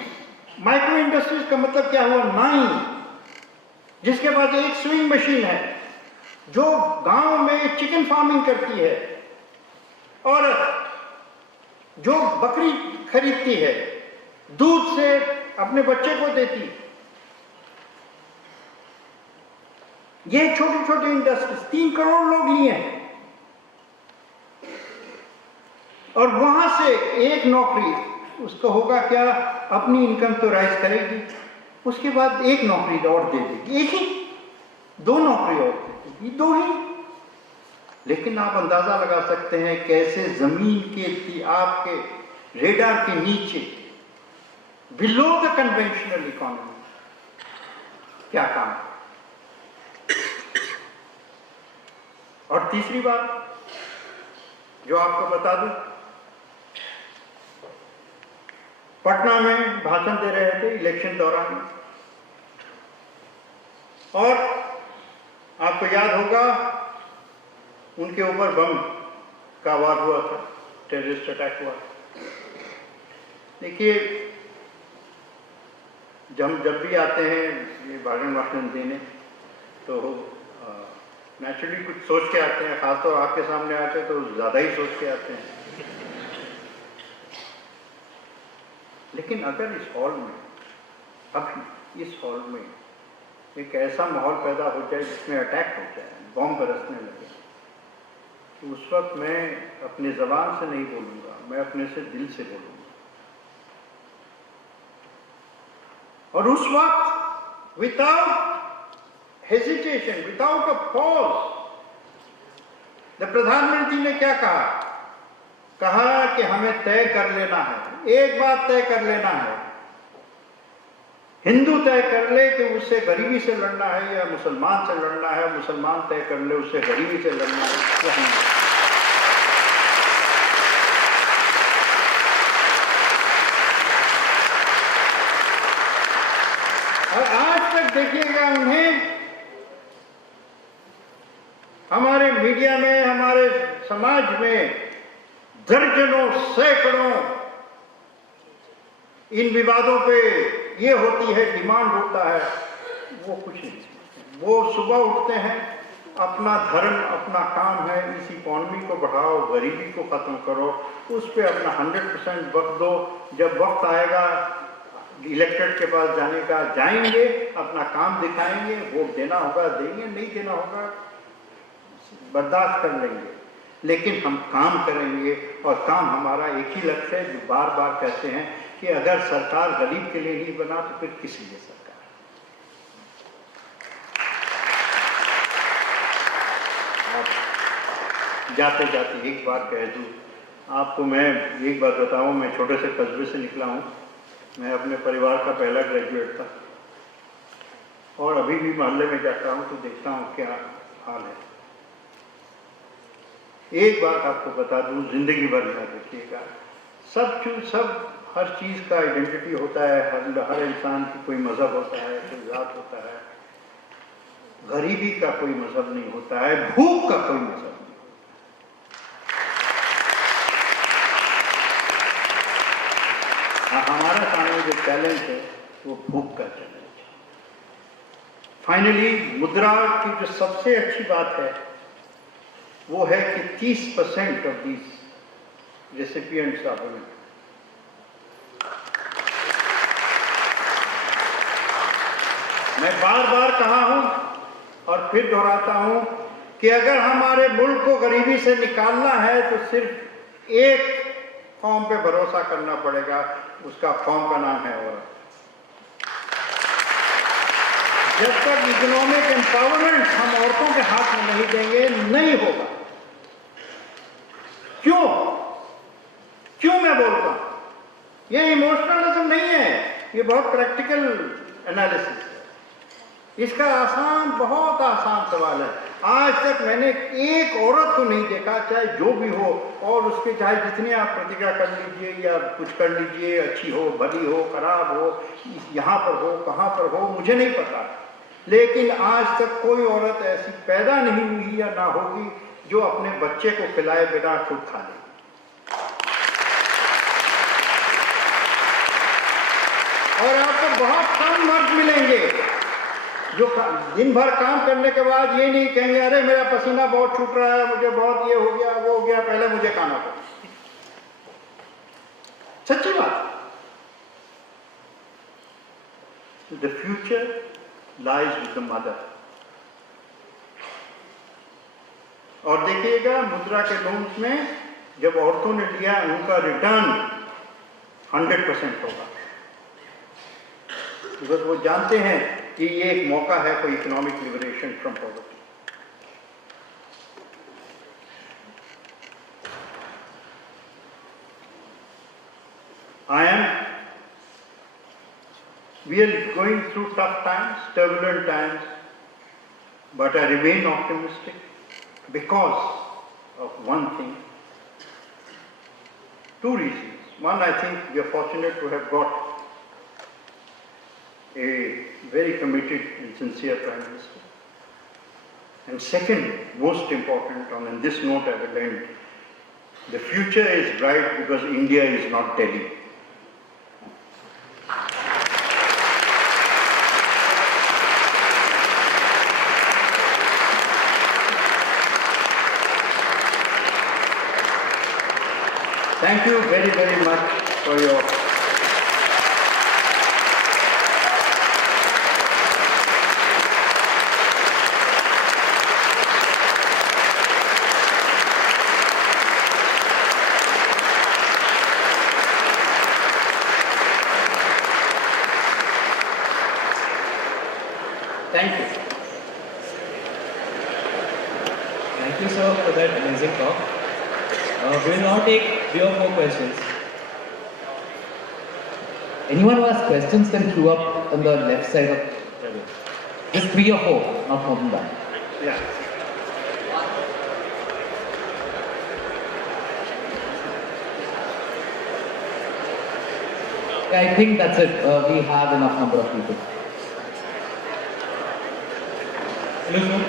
Micro industries का मतलब क्या हुआ? नाई, जिसके पास एक स्विंग मशीन है, जो गांव में चिकन फार्मिंग करती है और जो बकरी खरीदती है, दूध से अपने बच्चे को देती। ये छोटी छोटी इंडस्ट्रीज 3 करोड़ लोग लिए हैं, और वहां से एक नौकरी उसको होगा क्या? अपनी इनकम तो राइज करेगी, उसके बाद एक नौकरी और दे देगी, एक ही 2 नौकरी और दे देगी, 2 ही। लेकिन आप अंदाजा लगा सकते हैं कैसे जमीन के आपके रेडार के नीचे, बिलो द कन्वेंशनल इकोनॉमी, क्या काम। और तीसरी बात जो आपको बता दूं, पटना में भाषण दे रहे थे इलेक्शन दौरान, और आपको याद होगा उनके ऊपर बम का वार हुआ था, टेररिस्ट अटैक हुआ। देखिए, जब भी आते हैं ये भाषण देने, तो नेचुरली कुछ सोच के आते हैं, खासतौर आपके सामने आते हैं तो ज़्यादा ही सोच के आते हैं। लेकिन अगर इस हॉल में, अभी इस हॉल में एक ऐसा माहौल पैदा हो जाए जिसमें अटैक हो जाए, बॉम्ब बरसने लगे, तो उस वक्त मैं अपने ज़बान से नहीं बोलूँगा, मैं अपने से दिल से बोलूँगा। और उस वक्त without hesitation, without a pause, प्रधानमंत्री ने क्या कहा? कहा कि हमें तय कर लेना है, एक बात तय कर लेना है, हिंदू तय कर ले कि उससे गरीबी से लड़ना है या मुसलमान से लड़ना है, मुसलमान तय कर ले उससे गरीबी से लड़ना है। और आज तक देखिएगा उन्हें हमारे मीडिया में, हमारे समाज में दर्जनों सैकड़ों इन विवादों पे ये होती है, डिमांड होता है, वो कुछ नहीं। वो सुबह उठते हैं, अपना धर्म, अपना काम है, इस इकॉनमी को बढ़ाओ, गरीबी को ख़त्म करो, उस पर अपना 100% वक्त दो। जब वक्त आएगा इलेक्टेड के पास जाने का, जाएंगे, अपना काम दिखाएंगे, वोट देना होगा देंगे, नहीं देना होगा बर्दाश्त कर लेंगे, लेकिन हम काम करेंगे। और काम हमारा एक ही लक्ष्य है, जो बार बार कहते हैं कि अगर सरकार गरीब के लिए नहीं बना तो फिर किस लिए सरकार। जाते जाते एक बात कह दूँ आपको, मैं एक बात बताऊँ, मैं छोटे से कस्बे से निकला हूँ। मैं अपने परिवार का पहला ग्रेजुएट था और अभी भी मोहल्ले में जाता हूँ तो देखता हूँ क्या हाल है। एक बात आपको बता दूँ, जिंदगी भर याद रखिएगा, सब हर चीज़ का आइडेंटिटी होता है, हर इंसान की कोई मज़हब होता है, कोई जात होता है। गरीबी का कोई मज़हब नहीं होता है, भूख का कोई मज़हब नहीं। हमारा सामने जो चैलेंज है वो भूख का चैलेंज है। फाइनली मुद्रा की जो सबसे अच्छी बात है वो है कि 30% of these recipients are women. मैं बार बार कहा हूं और फिर दोहराता हूं कि अगर हमारे मुल्क को गरीबी से निकालना है तो सिर्फ एक कौम पे भरोसा करना पड़ेगा, उसका कौम का नाम है औरत। जब तक इकोनॉमिक एम्पावरमेंट हम औरतों के हाथ में नहीं देंगे, नहीं होगा। क्यों मैं बोलता हूं? ये इमोशनलिज्म नहीं है, ये बहुत प्रैक्टिकल एनालिसिस है। इसका बहुत आसान सवाल है। आज तक मैंने एक औरत को नहीं देखा, चाहे जो भी हो, और उसके चाहे जितने आप प्रतिज्ञा कर लीजिए या कुछ कर लीजिए, अच्छी हो, भली हो, खराब हो, यहाँ पर हो, कहाँ पर हो, मुझे नहीं पता, लेकिन आज तक कोई औरत ऐसी पैदा नहीं हुई या ना होगी जो अपने बच्चे को खिलाए बिना खुद खा ले। और आपको बहुत कम मर्द मिलेंगे जो दिन भर काम करने के बाद ये नहीं कहेंगे अरे मेरा पसीना बहुत छूट रहा है, मुझे बहुत ये हो गया, वो हो गया, पहले मुझे खाना पड़ा। सच्ची बात। The future lies with the mother. और देखिएगा मुद्रा के लोन्स में जब औरतों ने लिया, उनका रिटर्न 100% होगा, बिकॉज वो जानते हैं कि ये एक मौका है for economic liberation from poverty. We are going through tough times, turbulent times, but I remain optimistic because of one thing, two reasons. One, I think we are fortunate to have got a very committed and sincere Prime Minister. And second, most important, on this note I will end, the future is bright because India is not Delhi. Thank you very, very much for your Thank you. Thank you, sir, for that amazing talk. We will now take 3 or 4 questions. Anyone who has questions can queue up on the left side of the room. Just 3 or 4, not more than that. Yeah. I think that's it. We have enough number of people. Hello, sir.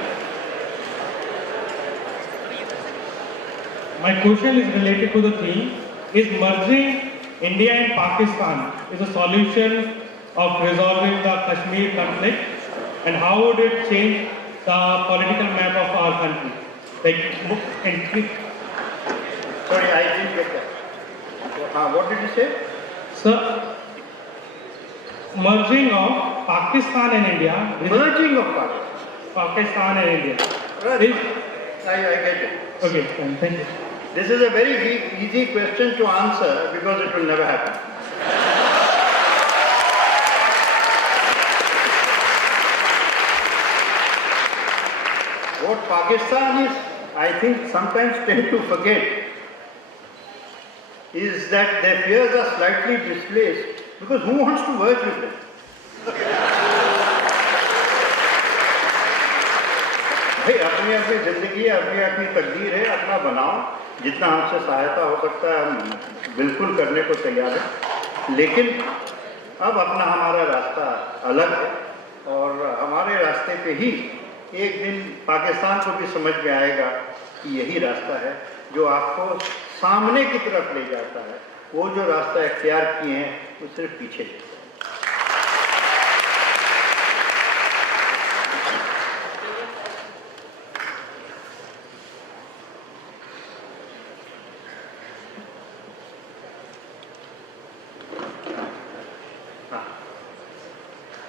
My question is related to the theme. Is merging India and Pakistan is a solution of resolving the Kashmir conflict? And how would it change the political map of like entry. Sorry, I didn't get that. What did you say? Sir, merging of Pakistan and India. Merging of Pakistan. Pakistan and India. Right. Is- I get it. okay, fine, thank you. This is a very easy question to answer because it will never happen. What Pakistan is, I think sometimes tend to forget, is that their fears are slightly displaced because who wants to work with them? भाई अपनी अपनी जिंदगी अपनी अपनी तकदीर है, अपना बनाओ, जितना हमसे सहायता हो सकता है हम बिल्कुल करने को तैयार हैं, लेकिन अब अपना हमारा रास्ता अलग है और हमारे रास्ते पे ही एक दिन पाकिस्तान को भी समझ में आएगा कि यही रास्ता है जो आपको सामने की तरफ ले जाता है, वो जो रास्ता इख्तियार किए हैं वो सिर्फ पीछे जाता है।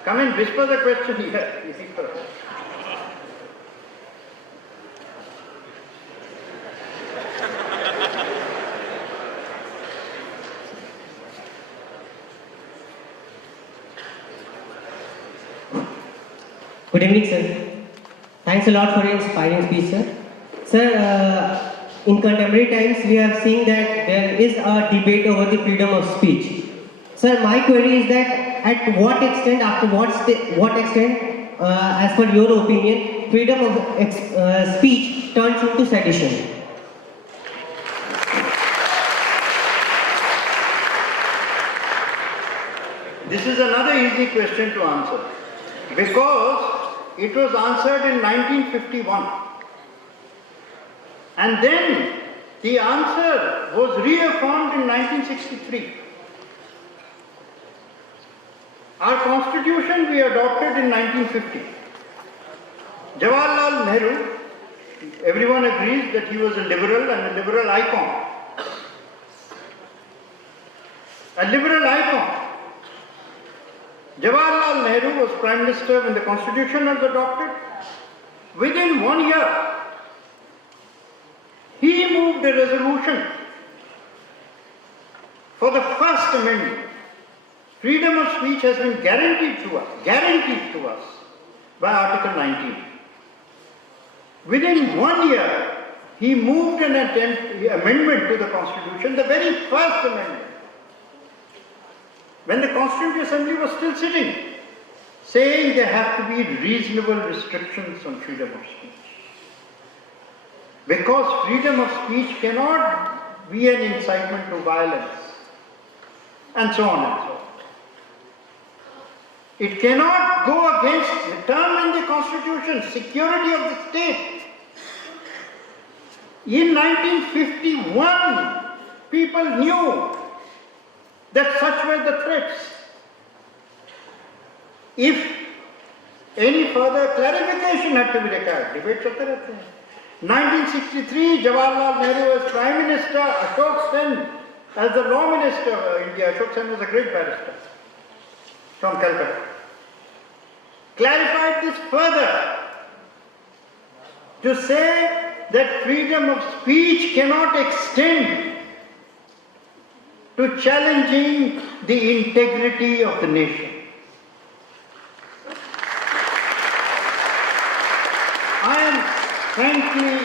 Come and whisper the question here. इसी पर। Good evening, sir. Thanks a lot for your inspiring speech, sir. Sir, in contemporary times, we are seeing that there is a debate over the freedom of speech. Sir, my query is that at what extent, after what extent, as per your opinion, freedom of speech turns into sedition? This is another easy question to answer because it was answered in 1951 and then the answer was reaffirmed in 1963. Our constitution we adopted in 1950. Jawaharlal Nehru, everyone agrees that he was a liberal and a liberal icon. A liberal icon. Jawaharlal Nehru was Prime Minister when the Constitution was adopted. Within 1 year, he moved a resolution for the First Amendment. Freedom of speech has been guaranteed to us by Article 19. Within 1 year, he moved an amendment to the Constitution, the very first amendment, when the Constituent Assembly was still sitting, saying there have to be reasonable restrictions on freedom of speech. Because freedom of speech cannot be an incitement to violence, and so on and so on. It cannot go against the term in the Constitution, security of the state. In 1951, people knew that such were the threats. If any further clarification had to be required, debate chlte rehte hain. 1963, Jawaharlal Nehru as Prime Minister, Ashok Sen as the Law Minister of India. Ashok Sen was a great barrister from Calcutta. Clarified this further to say that freedom of speech cannot extend to challenging the integrity of the nation. Frankly,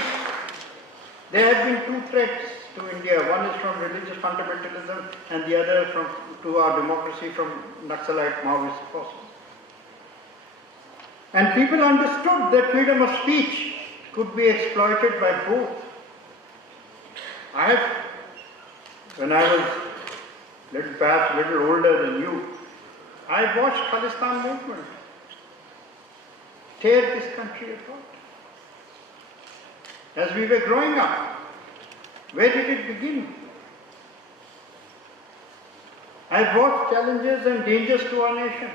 there have been two threats to India. One is from religious fundamentalism and the other to our democracy from Naxalite Maoist forces. And people understood that freedom of speech could be exploited by both. When I was perhaps a little older than you, I watched Khalistan movement tear this country apart. As we were growing up, where did it begin? I've watched challenges and dangers to our nation.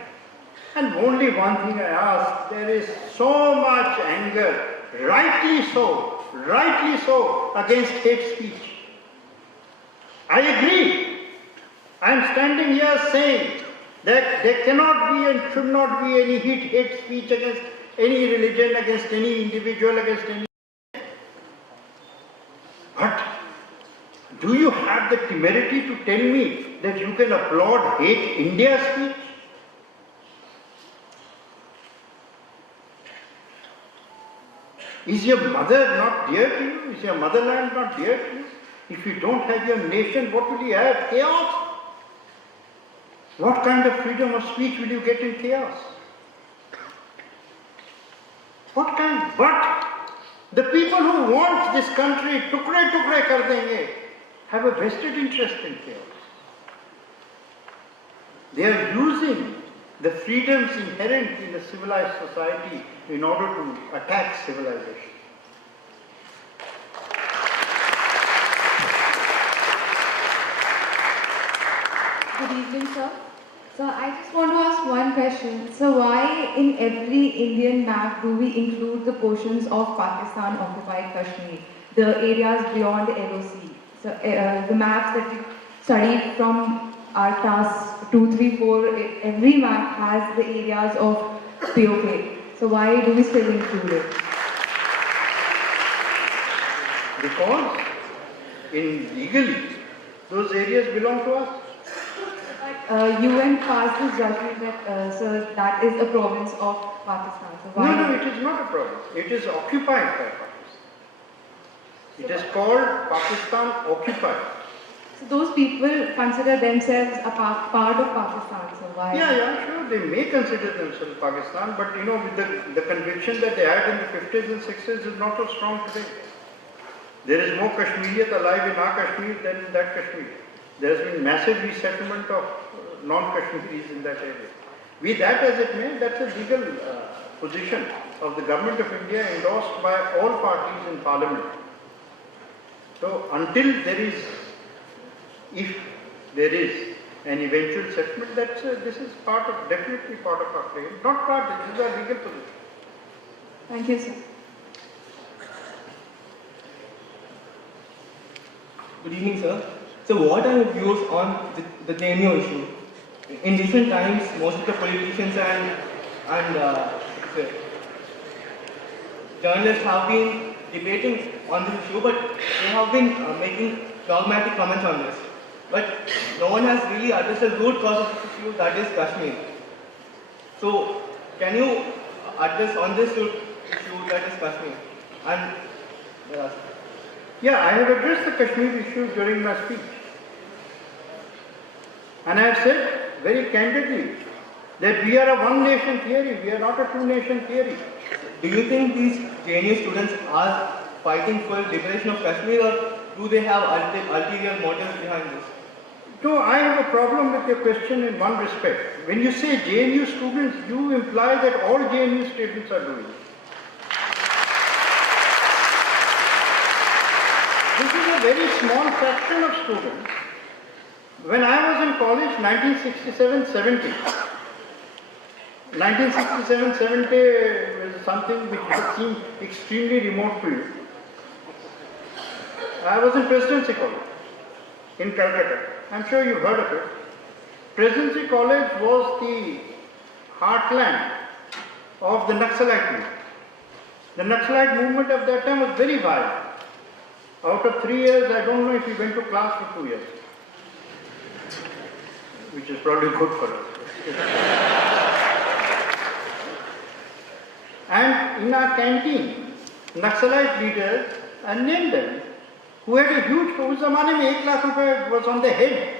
And only one thing I ask, there is so much anger, rightly so, rightly so, against hate speech. I agree. I am standing here saying that there cannot be and should not be any hate speech against any religion, against any individual, against any. But do you have the temerity to tell me that you can applaud hate India speech? Is your mother not dear to you? Is your motherland not dear to you? If you don't have your nation, what will you have? Chaos? What kind of freedom of speech will you get in chaos? What kind? But the people who want this country tukre kar denge have a vested interest in chaos. They are using the freedoms inherent in a civilized society in order to attack civilization. Good evening, sir. So I just want to ask one question. So why in every Indian map do we include the portions of Pakistan occupied Kashmir, the areas beyond LOC? So the maps that we studied from our class 2, 3, 4, every map has the areas of POK. So why do we still include it? Because legally, those areas belong to us. UN passed this judgment that so that is a province of Pakistan. So why? No, it is not a province. It is occupied by Pakistan. It is called Pakistan occupied. So those people consider themselves a part of Pakistan. So why? Yeah, sure. They may consider themselves Pakistan, but with the conviction that they had in the 50s and 60s is not so strong today. There is more Kashmiriyat alive in our Kashmir than in that Kashmir. There has been massive resettlement of non-Kashmiris in that area. Be that as it may, that's a legal position of the government of India endorsed by all parties in parliament. So until if there is an eventual settlement, this is definitely part of our claim. Not part, this is our legal position. Thank you, sir. Good evening, sir. So what are your views on the JNU issue? In recent times, most of the politicians and journalists have been debating on this issue, but they have been making dogmatic comments on this. But no one has really addressed the root cause of this issue, that is Kashmir. So can you address on this issue, that is Kashmir? And yeah, I have addressed the Kashmir issue during my speech. And I have said very candidly that we are a one-nation theory, we are not a two-nation theory. do you think these JNU students are fighting for liberation of Kashmir, or do they have ulterior motives behind this? No, I have a problem with your question in one respect. When you say JNU students, you imply that all JNU students are doing it. This is a very small fraction of students. When I was in college, 1967-70, 1967-70 was something which had seemed extremely remote to you. I was in Presidency College in Calcutta. I'm sure you've heard of it. Presidency College was the heartland of the Naxalite movement. The Naxalite movement of that time was very violent. Out of 3 years, I don't know if we went to class for 2 years, which is probably good for us. And in our canteen, Naxalite leaders, I named them, who had a huge, उस ज़माने में 1 लाख रुपए was on the head.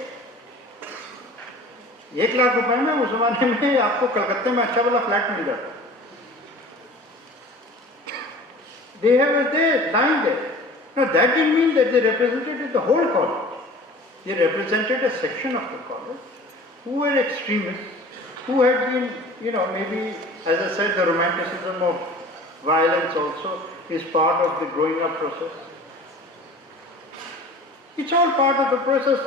1 lakh रुपए में उस ज़माने में आपको कलकत्ते में अच्छा वाला फ्लैट मिल जाता. They were there, lying there. Now that didn't mean that they represented the whole college. They represented a section of the college who were extremists, who had been, maybe, as I said, the romanticism of violence also is part of the growing up process. It's all part of the process.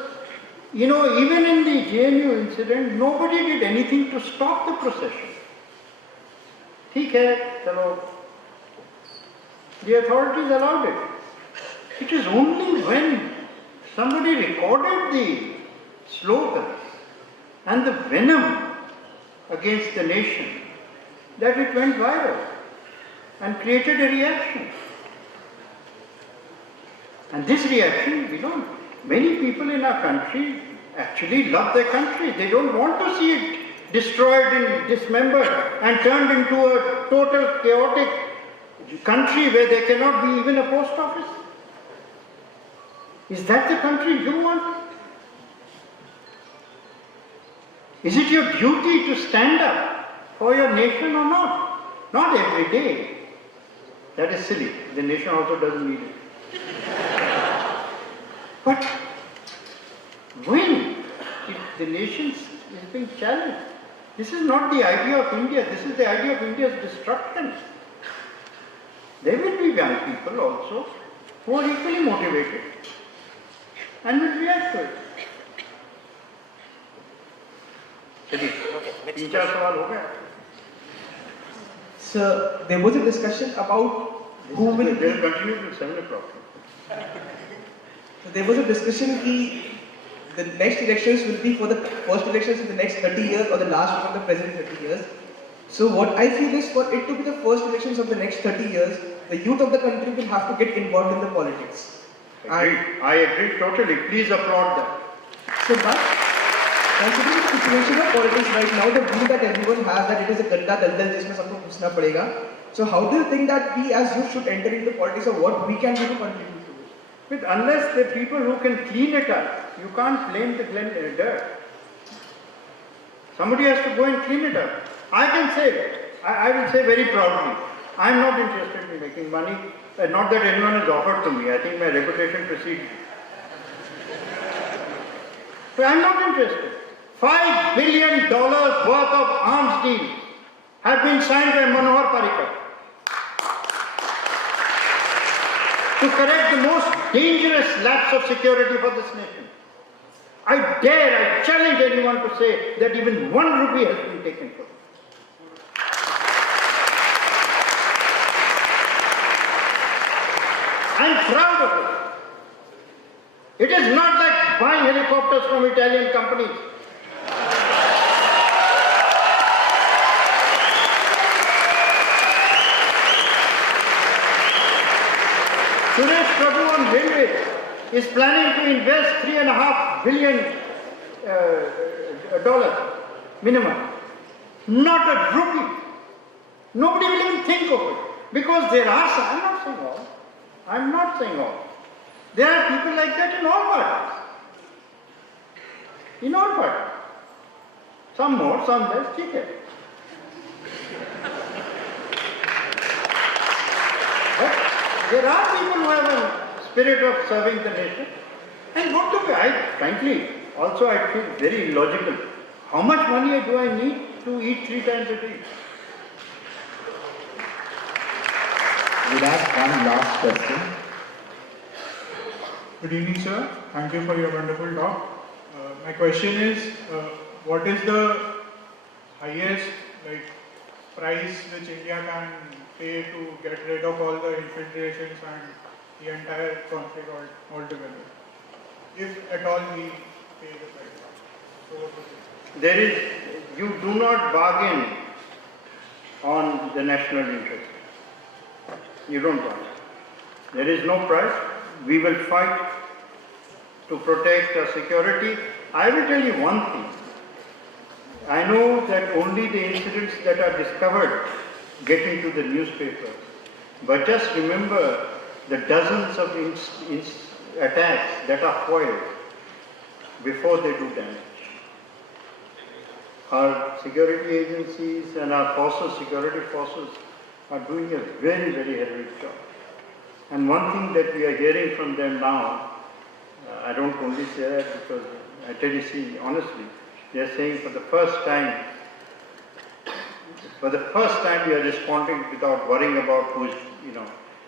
Even in the JNU incident, nobody did anything to stop the procession. ठीक है, चलो. The authorities allowed it. It is only when somebody recorded the slogans and the venom against the nation that it went viral and created a reaction. And this reaction, many people in our country actually love their country. They don't want to see it destroyed and dismembered and turned into a total chaotic country where there cannot be even a post office. Is that the country you want? Is it your duty to stand up for your nation or not? Not every day. That is silly. The nation also doesn't need it. But when the nation is being challenged, this is not the idea of India. This is the idea of India's destruction. There will be young people also who are equally motivated and will react to it. चलिए, 3-4 सवाल हो गया. Sir, there was a discussion about who will They will continue till 7 o'clock. So there was a discussion that the next elections will be for the first elections in the next 30 years or the last one of the present 30 years. So what I feel is for it to be the first elections of the next 30 years, the youth of the country will have to get involved in the politics. I agree totally. Please applaud that. So but considering the situation of politics right now, the view that everyone has that it is a ganda daldal जिसमें सबको घुसना पड़ेगा. So how do you think that we as youth should enter into politics or what we can do to contribute to it? But unless the people who can clean it up, you can't blame the dirt. Somebody has to go and clean it up. I can say, I will say very proudly, I am not interested in making money. Not that anyone has offered to me. I think my reputation precedes me. So I am not interested. $5 billion worth of arms deals have been signed by Manohar Parrikar to correct the most dangerous lapse of security for this nation. I challenge anyone to say that even 1 rupee has been taken from it. I am proud of it. It is not like buying helicopters from Italian companies. Suresh Prabhu on railways is planning to invest $3.5 billion minimum. Not a rupee. Nobody will even think of it. Because there are some, I'm not saying all. There are people like that in all parties. In all parties. Some more, some less, ठीक है. But there are people who have a spirit of serving the nation. And what do frankly, also I feel very illogical. How much money do I need to eat 3 times a day? We'll have one last question. Good evening, sir. Thank you for your wonderful talk. My question is, what is the highest price which India can pay to get rid of all the infiltrations and the entire conflict altogether? If at all we pay the price. So, you do not bargain on the national interest. You don't bargain. There is no price. We will fight to protect our security. I will tell you one thing. I know that only the incidents that are discovered get into the newspapers. But just remember the dozens of attacks that are foiled before they do damage. Our security agencies and our security forces are doing a very, very heroic job. And one thing that we are hearing from them now, I don't only say that because I tell you, see, honestly, they are saying for the first time we are responding without worrying about who's,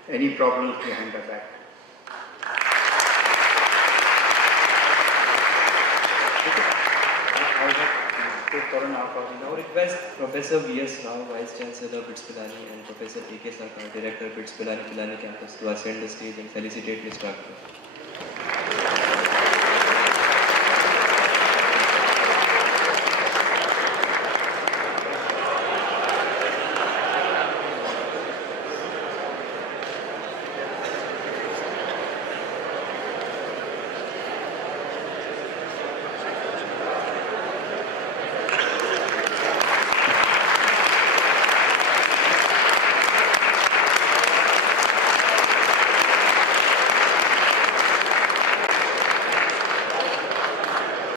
any problems behind our back. Now request Professor V.S. Rao, Vice Chancellor, BITS Pilani, and Professor A.K. Sarkar, Director, BITS Pilani Campus, to ascend the stage and felicitate Mr. Akbar.